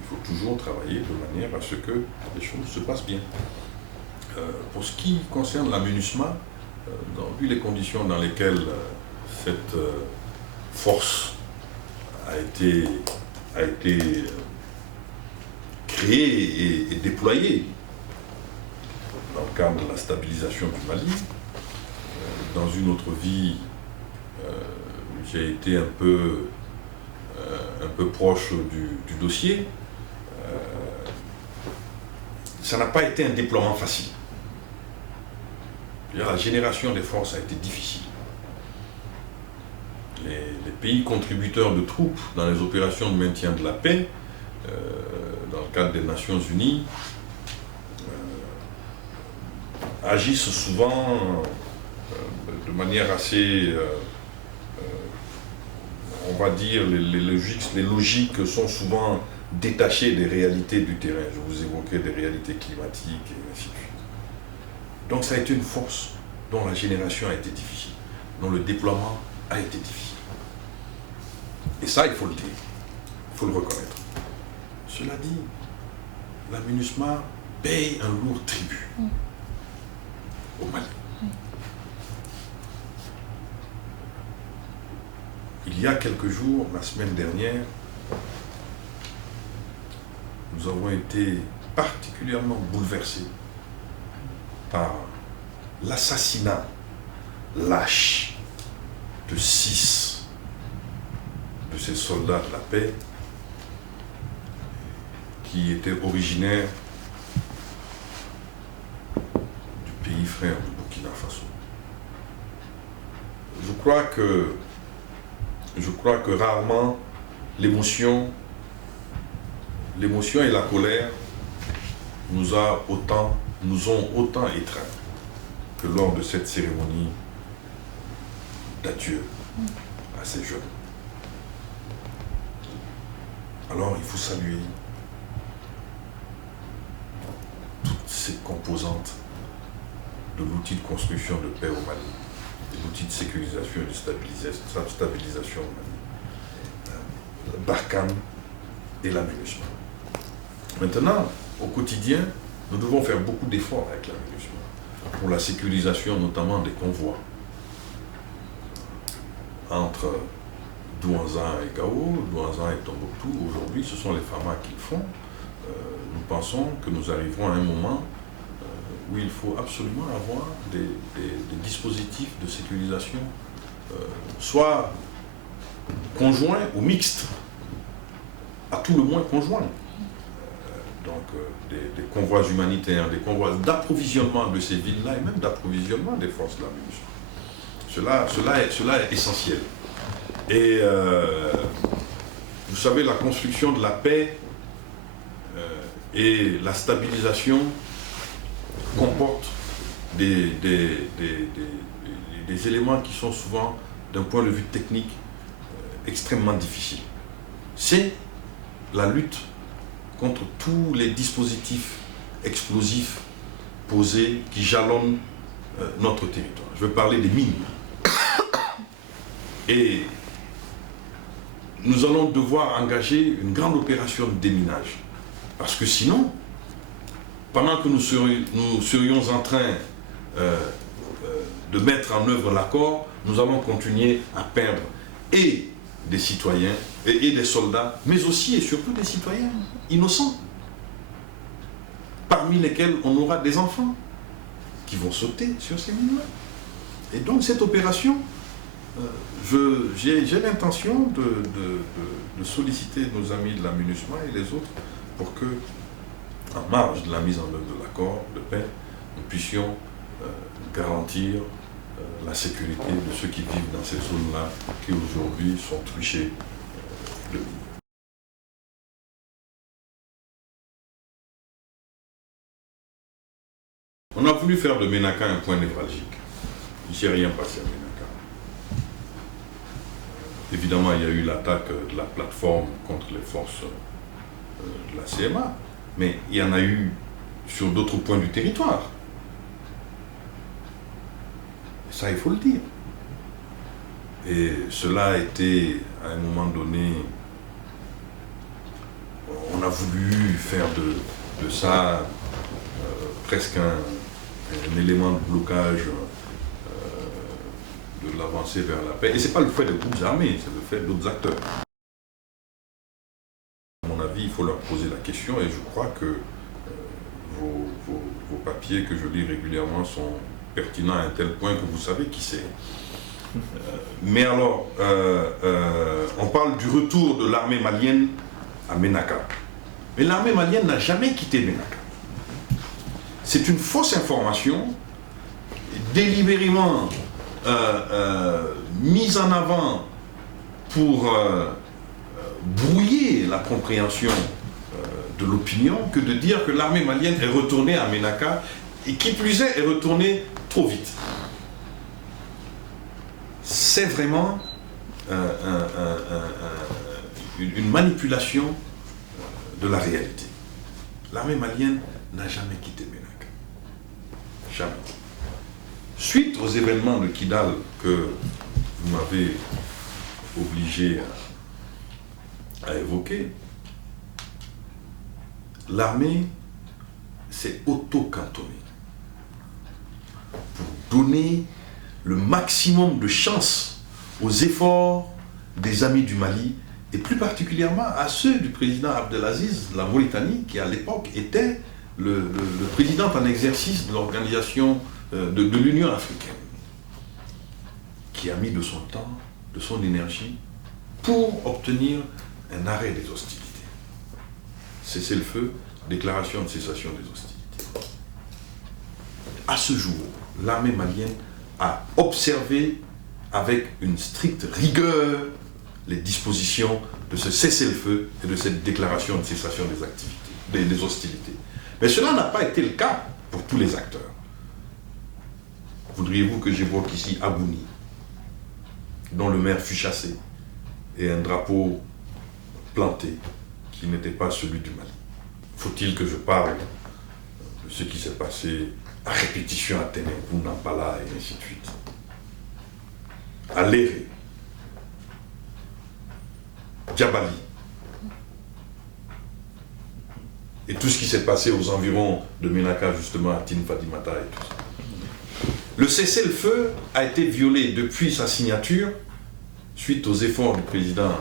Il faut toujours travailler de manière à ce que les choses se passent bien. Pour ce qui concerne la MINUSMA, vu les conditions dans lesquelles cette force a été créée et déployée dans le cadre de la stabilisation du Mali. Dans une autre vie, j'ai été un peu proche du dossier. Ça n'a pas été un déploiement facile. La génération des forces a été difficile. Les pays contributeurs de troupes dans les opérations de maintien de la paix, dans le cadre des Nations Unies, agissent souvent de manière assez, on va dire, les logiques sont souvent détachées des réalités du terrain. Je vous évoquais des réalités climatiques et ainsi de suite. Donc ça a été une force dont la génération a été difficile, dont le déploiement a été difficile. Et ça, il faut le dire, il faut le reconnaître. Cela dit, la MINUSMA paye un lourd tribut au Mali. Il y a quelques jours, la semaine dernière, nous avons été particulièrement bouleversés par l'assassinat lâche de 6 de ces soldats de la paix qui étaient originaires du pays frère du Burkina Faso. Je crois que rarement l'émotion et la colère nous ont autant étreints que lors de cette cérémonie d'adieu à ces jeunes. Alors il faut saluer toutes ces composantes de l'outil de construction de paix au Mali, de l'outil de sécurisation et de stabilisation au Mali, Barkhane et la MINUSMA. Maintenant, au quotidien, nous devons faire beaucoup d'efforts avec la MINUSMA pour la sécurisation notamment des convois entre Douansana et Gao, Douansana et Tombouctou. Aujourd'hui, ce sont les FAMA qui le font. Nous pensons que nous arriverons à un moment où il faut absolument avoir des dispositifs de sécurisation, soit conjoints ou mixtes, à tout le moins conjoints. Donc des convois humanitaires, des convois d'approvisionnement de ces villes-là et même d'approvisionnement des forces de la MINUSMA. Cela est essentiel. Et vous savez, la construction de la paix et la stabilisation comportent des éléments qui sont souvent, d'un point de vue technique, extrêmement difficiles. C'est la lutte contre tous les dispositifs explosifs posés qui jalonnent notre territoire. Je veux parler des mines. Et nous allons devoir engager une grande opération de déminage. Parce que sinon, pendant que nous serions en train de mettre en œuvre l'accord, nous allons continuer à perdre et des citoyens et des soldats, mais aussi et surtout des citoyens innocents, parmi lesquels on aura des enfants qui vont sauter sur ces mines-là. Et donc cette opération, j'ai l'intention de solliciter nos amis de la MINUSMA et les autres pour que, en marge de la mise en œuvre de l'accord de paix, nous puissions garantir la sécurité de ceux qui vivent dans ces zones-là, qui aujourd'hui sont touchés de mines. On a voulu faire de Ménaka un point névralgique. Il ne s'est rien passé à Ménaka. Évidemment, il y a eu l'attaque de la plateforme contre les forces de la CMA, mais il y en a eu sur d'autres points du territoire. Et ça, il faut le dire. Et cela a été, à un moment donné, on a voulu faire de ça presque un élément de blocage de l'avancée vers la paix. Et ce n'est pas le fait des groupes armés, c'est le fait d'autres acteurs. À mon avis, il faut leur poser la question, et je crois que vos papiers que je lis régulièrement sont pertinents à un tel point que vous savez qui c'est. Mais alors, on parle du retour de l'armée malienne à Ménaka. Mais l'armée malienne n'a jamais quitté Ménaka. C'est une fausse information, délibérément mise en avant pour brouiller la compréhension de l'opinion que de dire que l'armée malienne est retournée à Ménaka et qui plus est retournée trop vite. C'est vraiment une manipulation de la réalité. L'armée malienne n'a jamais quitté Ménaka. Jamais. Suite aux événements de Kidal que vous m'avez obligé à évoquer, l'armée s'est auto-cantonnée pour donner le maximum de chance aux efforts des amis du Mali et plus particulièrement à ceux du président Abdelaziz de la Mauritanie qui à l'époque était le président en exercice de l'organisation de l'Union africaine, qui a mis de son temps, de son énergie pour obtenir un arrêt des hostilités. Cessez-le-feu, déclaration de cessation des hostilités. À ce jour, l'armée malienne a observé avec une stricte rigueur les dispositions de ce cessez-le-feu et de cette déclaration de cessation des activités, des hostilités. Mais cela n'a pas été le cas pour tous les acteurs. Voudriez-vous que j'évoque ici Abouni, dont le maire fut chassé, et un drapeau planté qui n'était pas celui du Mali? Faut-il que je parle de ce qui s'est passé à répétition à Ténèbou, Nampala et ainsi de suite, à Léré, Djabali, et tout ce qui s'est passé aux environs de Ménaka, justement, à Tin Fadimata et tout ça. Le cessez-le-feu a été violé depuis sa signature, suite aux efforts du président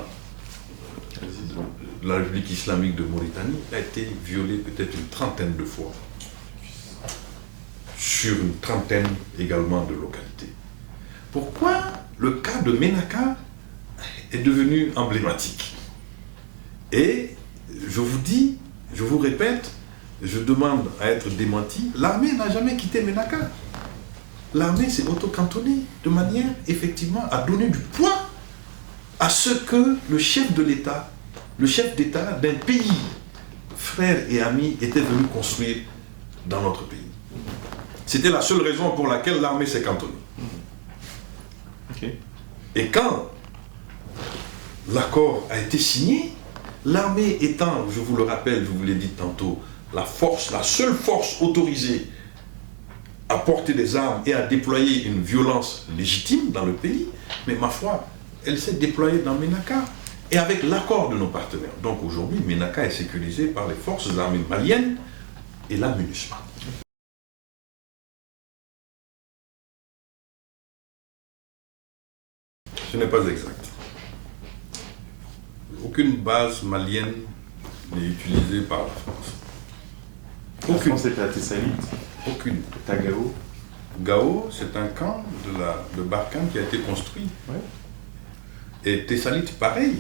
de la République islamique de Mauritanie, a été violé peut-être une trentaine de fois, sur une trentaine également de localités. Pourquoi le cas de Ménaka est devenu emblématique? Et je vous dis, je vous répète, je demande à être démenti, l'armée n'a jamais quitté Ménaka. L'armée s'est auto-cantonnée de manière, effectivement, à donner du poids à ce que le chef de l'État le chef d'État d'un pays, frère et ami, était venu construire dans notre pays. C'était la seule raison pour laquelle l'armée s'est cantonnée. Okay. Et quand l'accord a été signé, l'armée étant, je vous le rappelle, je vous l'ai dit tantôt, la seule force autorisée à porter des armes et à déployer une violence légitime dans le pays, mais ma foi, elle s'est déployée dans Ménaka. Et avec l'accord de nos partenaires. Donc aujourd'hui, Ménaka est sécurisé par les forces armées maliennes et la MINUSMA. Ce n'est pas exact. Aucune base malienne n'est utilisée par la France. La France était à Tessalit. Aucune. À Gao. Gao, c'est un camp de Barkhane qui a été construit. Ouais. Et Tessalit, pareil.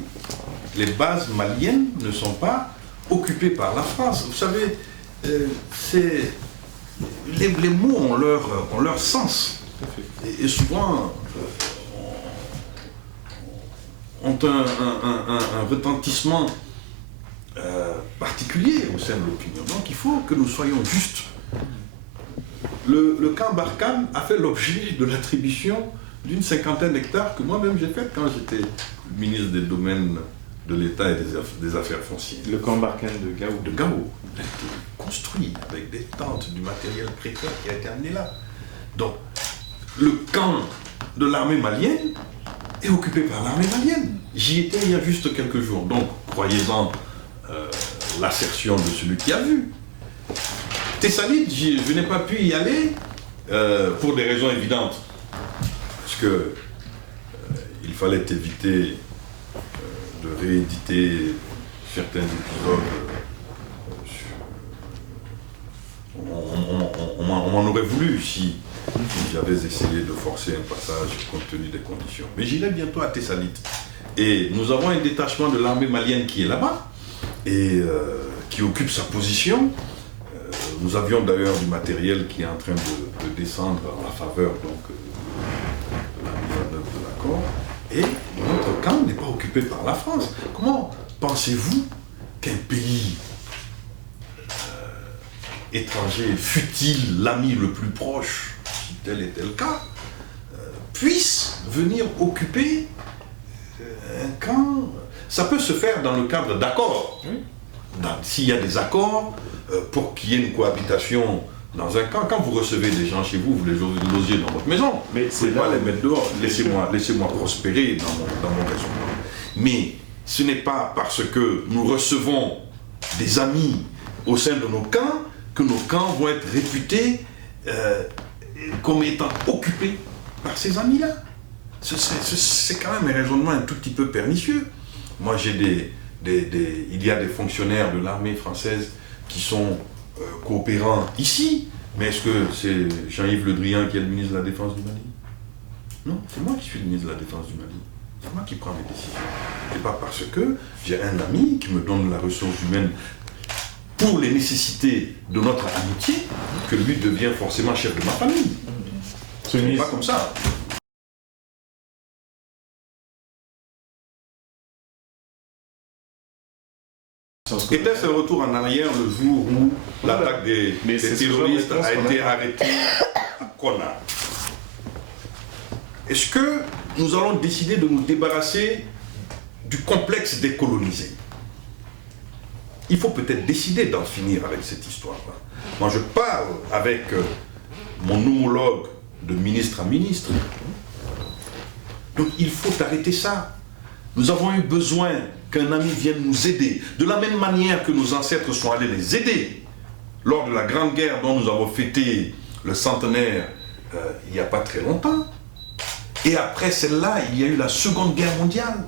Les bases maliennes ne sont pas occupées par la France. Vous savez, les mots ont leur sens. Et souvent, ont un retentissement particulier au sein de l'opinion. Donc il faut que nous soyons justes. Le camp Barkhane a fait l'objet de l'attribution d'une 50aine d'hectares que moi-même j'ai fait quand j'étais ministre des Domaines de l'État et des Affaires foncières. Le camp Barkhane de Gao. De Gao. Il a été construit avec des tentes, du matériel précaire qui a été amené là. Donc, le camp de l'armée malienne est occupé par l'armée malienne. J'y étais il y a juste quelques jours. Donc, croyez-en l'assertion de celui qui a vu. Tessalit, je n'ai pas pu y aller pour des raisons évidentes. Parce que il fallait éviter de rééditer certains épisodes. On m'en aurait voulu si j'avais essayé de forcer un passage compte tenu des conditions. Mais j'irai bientôt à Tessalit. Et nous avons un détachement de l'armée malienne qui est là-bas et qui occupe sa position. Nous avions d'ailleurs du matériel qui est en train de descendre en la faveur donc, de la mise en œuvre de l'accord. Et notre camp n'est pas occupé par la France. Comment pensez-vous qu'un pays étranger, fût-il l'ami le plus proche, si tel était le cas, puisse venir occuper un camp? Ça peut se faire dans le cadre d'accords. Oui. S'il y a des accords pour qu'il y ait une cohabitation dans un camp, quand vous recevez des gens chez vous, vous les logez dans votre maison. Mais c'est pas les mettre dehors. Laissez-moi prospérer dans mon raisonnement. Mais ce n'est pas parce que nous recevons des amis au sein de nos camps que nos camps vont être réputés comme étant occupés par ces amis-là. C'est quand même un raisonnement un tout petit peu pernicieux. Moi, il y a des fonctionnaires de l'armée française qui sont coopérants ici, mais est-ce que c'est Jean-Yves Le Drian qui est le ministre de la Défense du Mali? Non, c'est moi qui suis le ministre de la Défense du Mali. C'est moi qui prends mes décisions. C'est pas parce que j'ai un ami qui me donne la ressource humaine pour les nécessités de notre amitié que lui devient forcément chef de ma famille. Ce n'est pas comme ça. Était-ce un retour en arrière le jour où l'attaque des terroristes a été arrêtée à Konna? Est-ce que nous allons décider de nous débarrasser du complexe des colonisés? Il faut peut-être décider d'en finir avec cette histoire-là. Moi, je parle avec mon homologue de ministre à ministre. Donc, il faut arrêter ça. Nous avons eu besoin qu'un ami vienne nous aider, de la même manière que nos ancêtres sont allés les aider lors de la Grande Guerre dont nous avons fêté le centenaire il n'y a pas très longtemps. Et après celle-là, il y a eu la Seconde Guerre mondiale,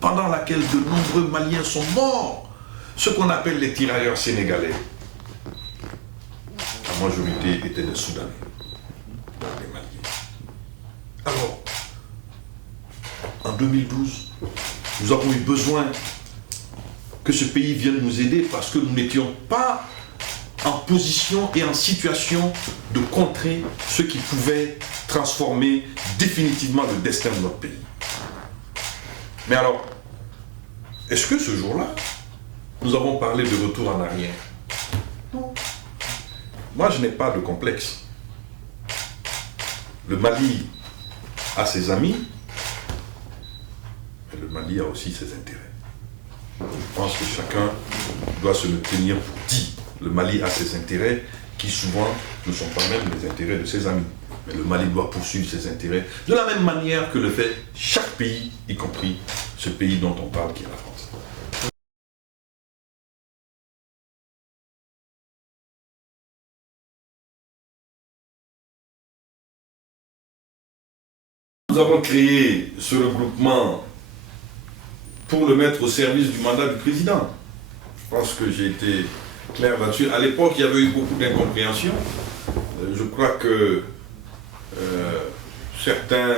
pendant laquelle de nombreux Maliens sont morts, ce qu'on appelle les tirailleurs sénégalais. La majorité étaient des Soudanais, des Maliens. Alors, en 2012, nous avons eu besoin que ce pays vienne nous aider parce que nous n'étions pas en position et en situation de contrer ce qui pouvait transformer définitivement le destin de notre pays. Mais alors, est-ce que ce jour-là, nous avons parlé de retour en arrière? Non. Moi, je n'ai pas de complexe. Le Mali a ses amis, mais le Mali a aussi ses intérêts. Je pense que chacun doit se le tenir pour dit. Le Mali a ses intérêts qui souvent ne sont pas même les intérêts de ses amis. Mais le Mali doit poursuivre ses intérêts de la même manière que le fait chaque pays, y compris ce pays dont on parle qui est la France. Nous avons créé ce regroupement pour le mettre au service du mandat du président. Je pense que j'ai été clair là-dessus. À l'époque, il y avait eu beaucoup d'incompréhension. Je crois que certains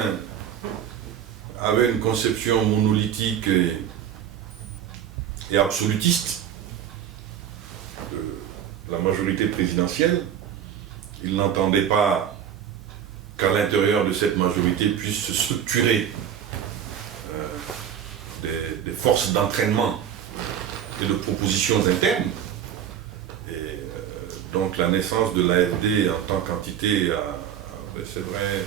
avaient une conception monolithique et absolutiste de la majorité présidentielle. Ils n'entendaient pas qu'à l'intérieur de cette majorité puissent se structurer des forces d'entraînement et de propositions internes. Et donc la naissance de l'AFD en tant qu'entité a, c'est vrai,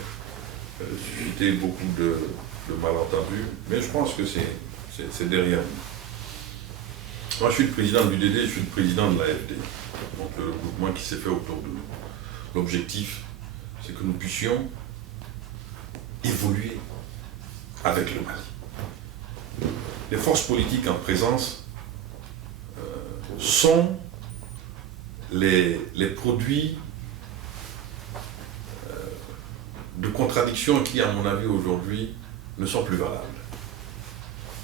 suscité beaucoup de malentendus, mais je pense que c'est derrière nous. Moi je suis le président du DD, je suis le président de l'AFD, donc le regroupement qui s'est fait autour de nous. L'objectif, c'est que nous puissions évoluer avec le Mali. Les forces politiques en présence sont les produits de contradictions qui, à mon avis, aujourd'hui, ne sont plus valables.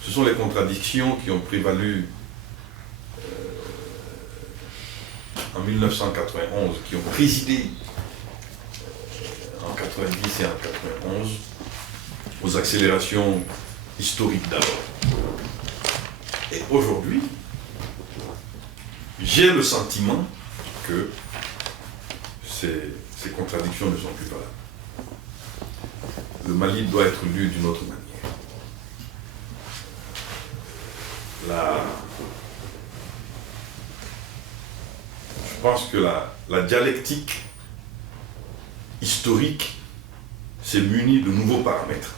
Ce sont les contradictions qui ont prévalu en 1991, qui ont présidé en 90 et en 91 aux accélérations historiques d'abord. Et aujourd'hui, j'ai le sentiment que ces contradictions ne sont plus valables. Le Mali doit être lu d'une autre manière. Je pense que la dialectique historique s'est munie de nouveaux paramètres.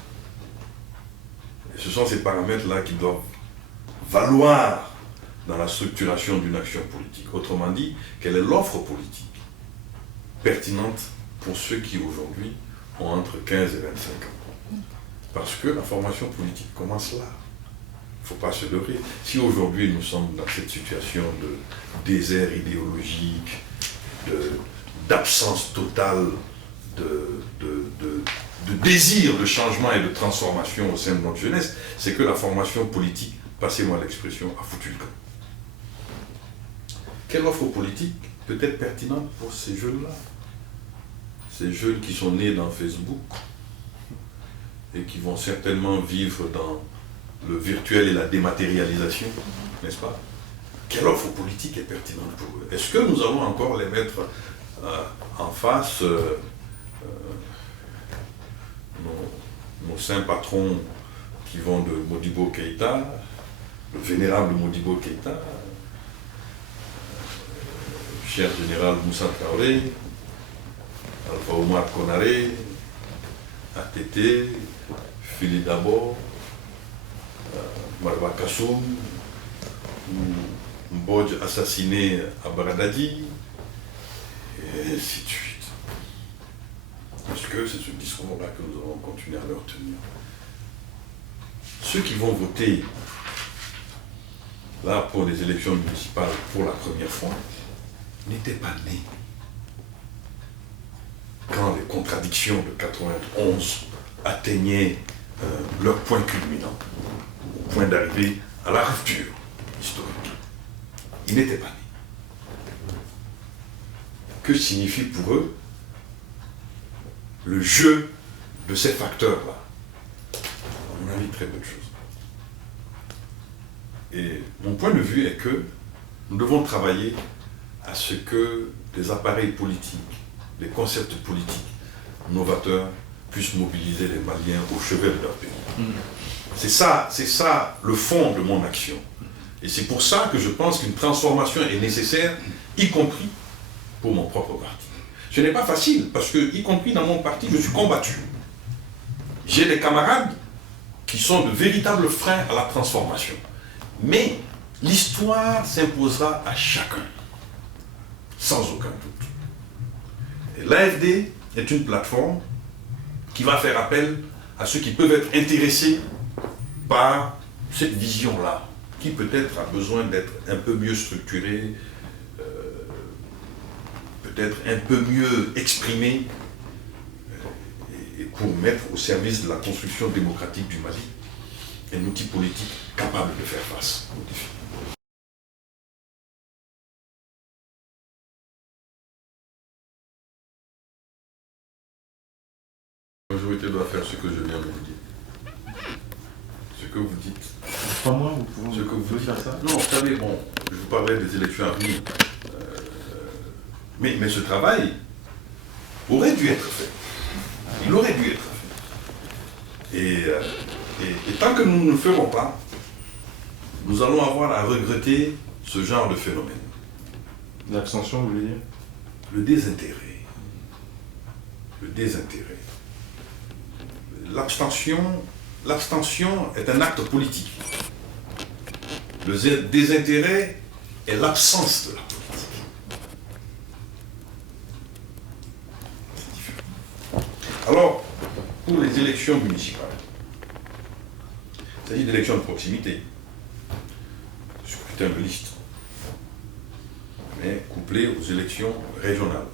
Et ce sont ces paramètres-là qui doivent valoir dans la structuration d'une action politique. Autrement dit, quelle est l'offre politique pertinente pour ceux qui aujourd'hui ont entre 15 et 25 ans. Parce que la formation politique commence là. Il ne faut pas se leurrer. Si aujourd'hui nous sommes dans cette situation de désert idéologique, d'absence totale de désir de changement et de transformation au sein de notre jeunesse, c'est que la formation politique, passez-moi l'expression, a foutu le camp. Quelle offre politique peut être pertinente pour ces jeunes-là? Ces jeunes qui sont nés dans Facebook et qui vont certainement vivre dans le virtuel et la dématérialisation, n'est-ce pas? Quelle offre politique est pertinente pour eux? Est-ce que nous allons encore les mettre en face nos saints patrons qui vont de Modibo Keïta, le vénérable Modibo Keïta, cher général Moussa Traoré, Alpha Omar Konaré, ATT, Fili Dabo, Marwa Kassoum, Mbodj assassiné à Baradadi, et ainsi de suite. Parce que c'est ce discours-là que nous allons continuer à leur tenir. Ceux qui vont voter là pour les élections municipales pour la première fois n'étaient pas nés quand les contradictions de 91 atteignaient leur point culminant, au point d'arriver à la rupture historique. Ils n'étaient pas nés. Que signifie pour eux le jeu de ces facteurs-là? À mon avis, très peu de choses. Et mon point de vue est que nous devons travailler à ce que des appareils politiques, des concepts politiques novateurs puissent mobiliser les Maliens au chevet de leur pays. C'est ça le fond de mon action. Et c'est pour ça que je pense qu'une transformation est nécessaire, y compris pour mon propre parti. Ce n'est pas facile, parce que, y compris dans mon parti, je suis combattu. J'ai des camarades qui sont de véritables freins à la transformation. Mais l'histoire s'imposera à chacun, sans aucun doute. Et l'AFD est une plateforme qui va faire appel à ceux qui peuvent être intéressés par cette vision-là, qui peut-être a besoin d'être un peu mieux structurée, peut-être un peu mieux exprimée, et pour mettre au service de la construction démocratique du Mali un outil politique capable de faire face aux défis. La majorité doit faire ce que je viens de vous dire. Ce que vous dites. 3 mois, vous pouvez Ce que vous faire dites. ça? Non, vous savez, bon, je vous parlais des élections à venir. Mais ce travail aurait dû être fait. Il aurait dû être fait. Et tant que nous ne le ferons pas, nous allons avoir à regretter ce genre de phénomène. L'abstention, vous voulez dire? Le désintérêt. Le désintérêt. L'abstention est un acte politique. Le désintérêt est l'absence de la politique. C'est différent. Alors, pour les élections municipales, il s'agit d'élections de proximité, scrutin de liste, mais couplé aux élections régionales.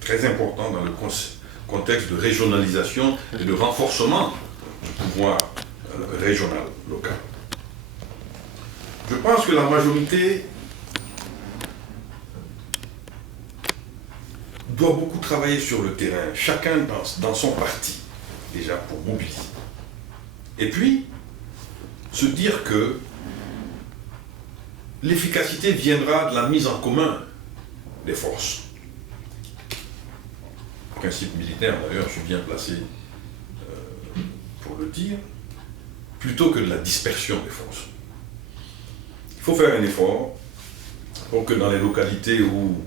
Très important dans le contexte de régionalisation et de renforcement du pouvoir régional, local. Je pense que la majorité doit beaucoup travailler sur le terrain, chacun dans son parti, déjà pour mobiliser. Et puis, se dire que l'efficacité viendra de la mise en commun des forces. Principe militaire, d'ailleurs, je suis bien placé pour le dire, plutôt que de la dispersion des forces. Il faut faire un effort pour que dans les localités où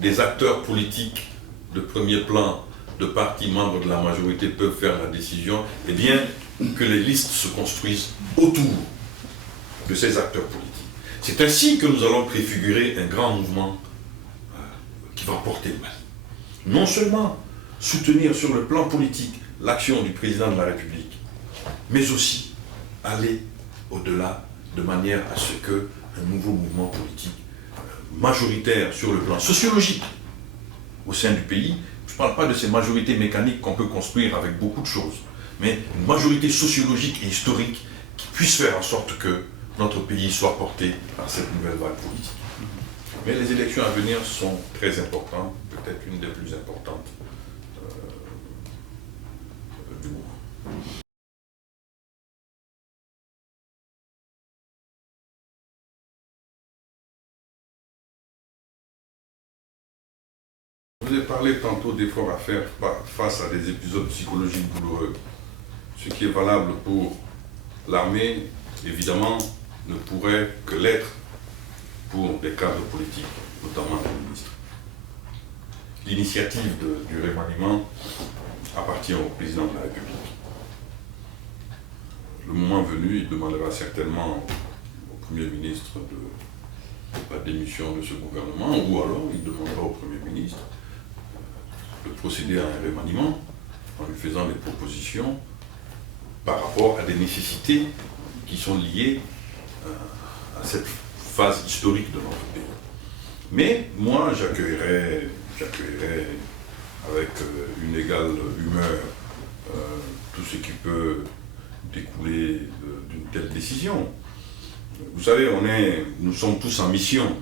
des acteurs politiques de premier plan, de partis membres de la majorité peuvent faire la décision, eh bien, que les listes se construisent autour de ces acteurs politiques. C'est ainsi que nous allons préfigurer un grand mouvement qui va porter le Mali. Non seulement soutenir sur le plan politique l'action du président de la République, mais aussi aller au-delà de manière à ce qu'un nouveau mouvement politique majoritaire sur le plan sociologique au sein du pays, je ne parle pas de ces majorités mécaniques qu'on peut construire avec beaucoup de choses, mais une majorité sociologique et historique qui puisse faire en sorte que notre pays soit porté par cette nouvelle vague politique. Mais les élections à venir sont très importantes, peut-être une des plus importantes du mouvement. Je vous ai parlé tantôt d'efforts à faire face à des épisodes psychologiques douloureux. Ce qui est valable pour l'armée, évidemment, ne pourrait que l'être pour des cadres politiques, notamment les ministres. L'initiative du remaniement appartient au président de la République. Le moment venu, il demandera certainement au Premier ministre de la démission de ce gouvernement, ou alors il demandera au Premier ministre de procéder à un remaniement en lui faisant des propositions par rapport à des nécessités qui sont liées à cette phase historique de notre pays. Mais moi, j'accueillerais avec une égale humeur tout ce qui peut découler d'une telle décision. Vous savez, nous sommes tous en mission.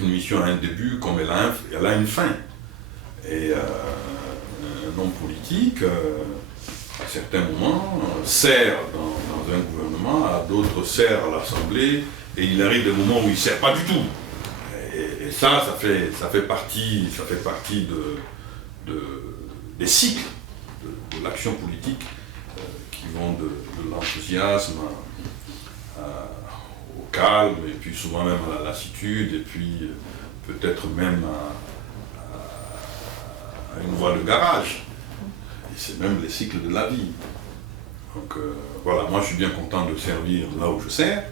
Une mission a un début comme elle a une fin. Et un homme politique, à certains moments, sert dans un gouvernement, à d'autres sert à l'Assemblée, et il arrive des moments où il ne sert pas du tout. Et ça fait partie des cycles de l'action politique qui vont de l'enthousiasme au calme, et puis souvent même à la lassitude, et puis peut-être même à une voie de garage. Et c'est même les cycles de la vie. Donc voilà, moi je suis bien content de servir là où je sers.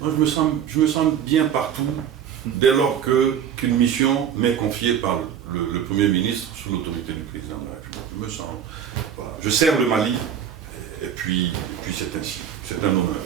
Moi je me sens bien partout, dès lors qu'une mission m'est confiée par le Premier ministre sous l'autorité du Président de la République. Je me sens, voilà, je sers le Mali, et puis c'est ainsi, c'est un honneur.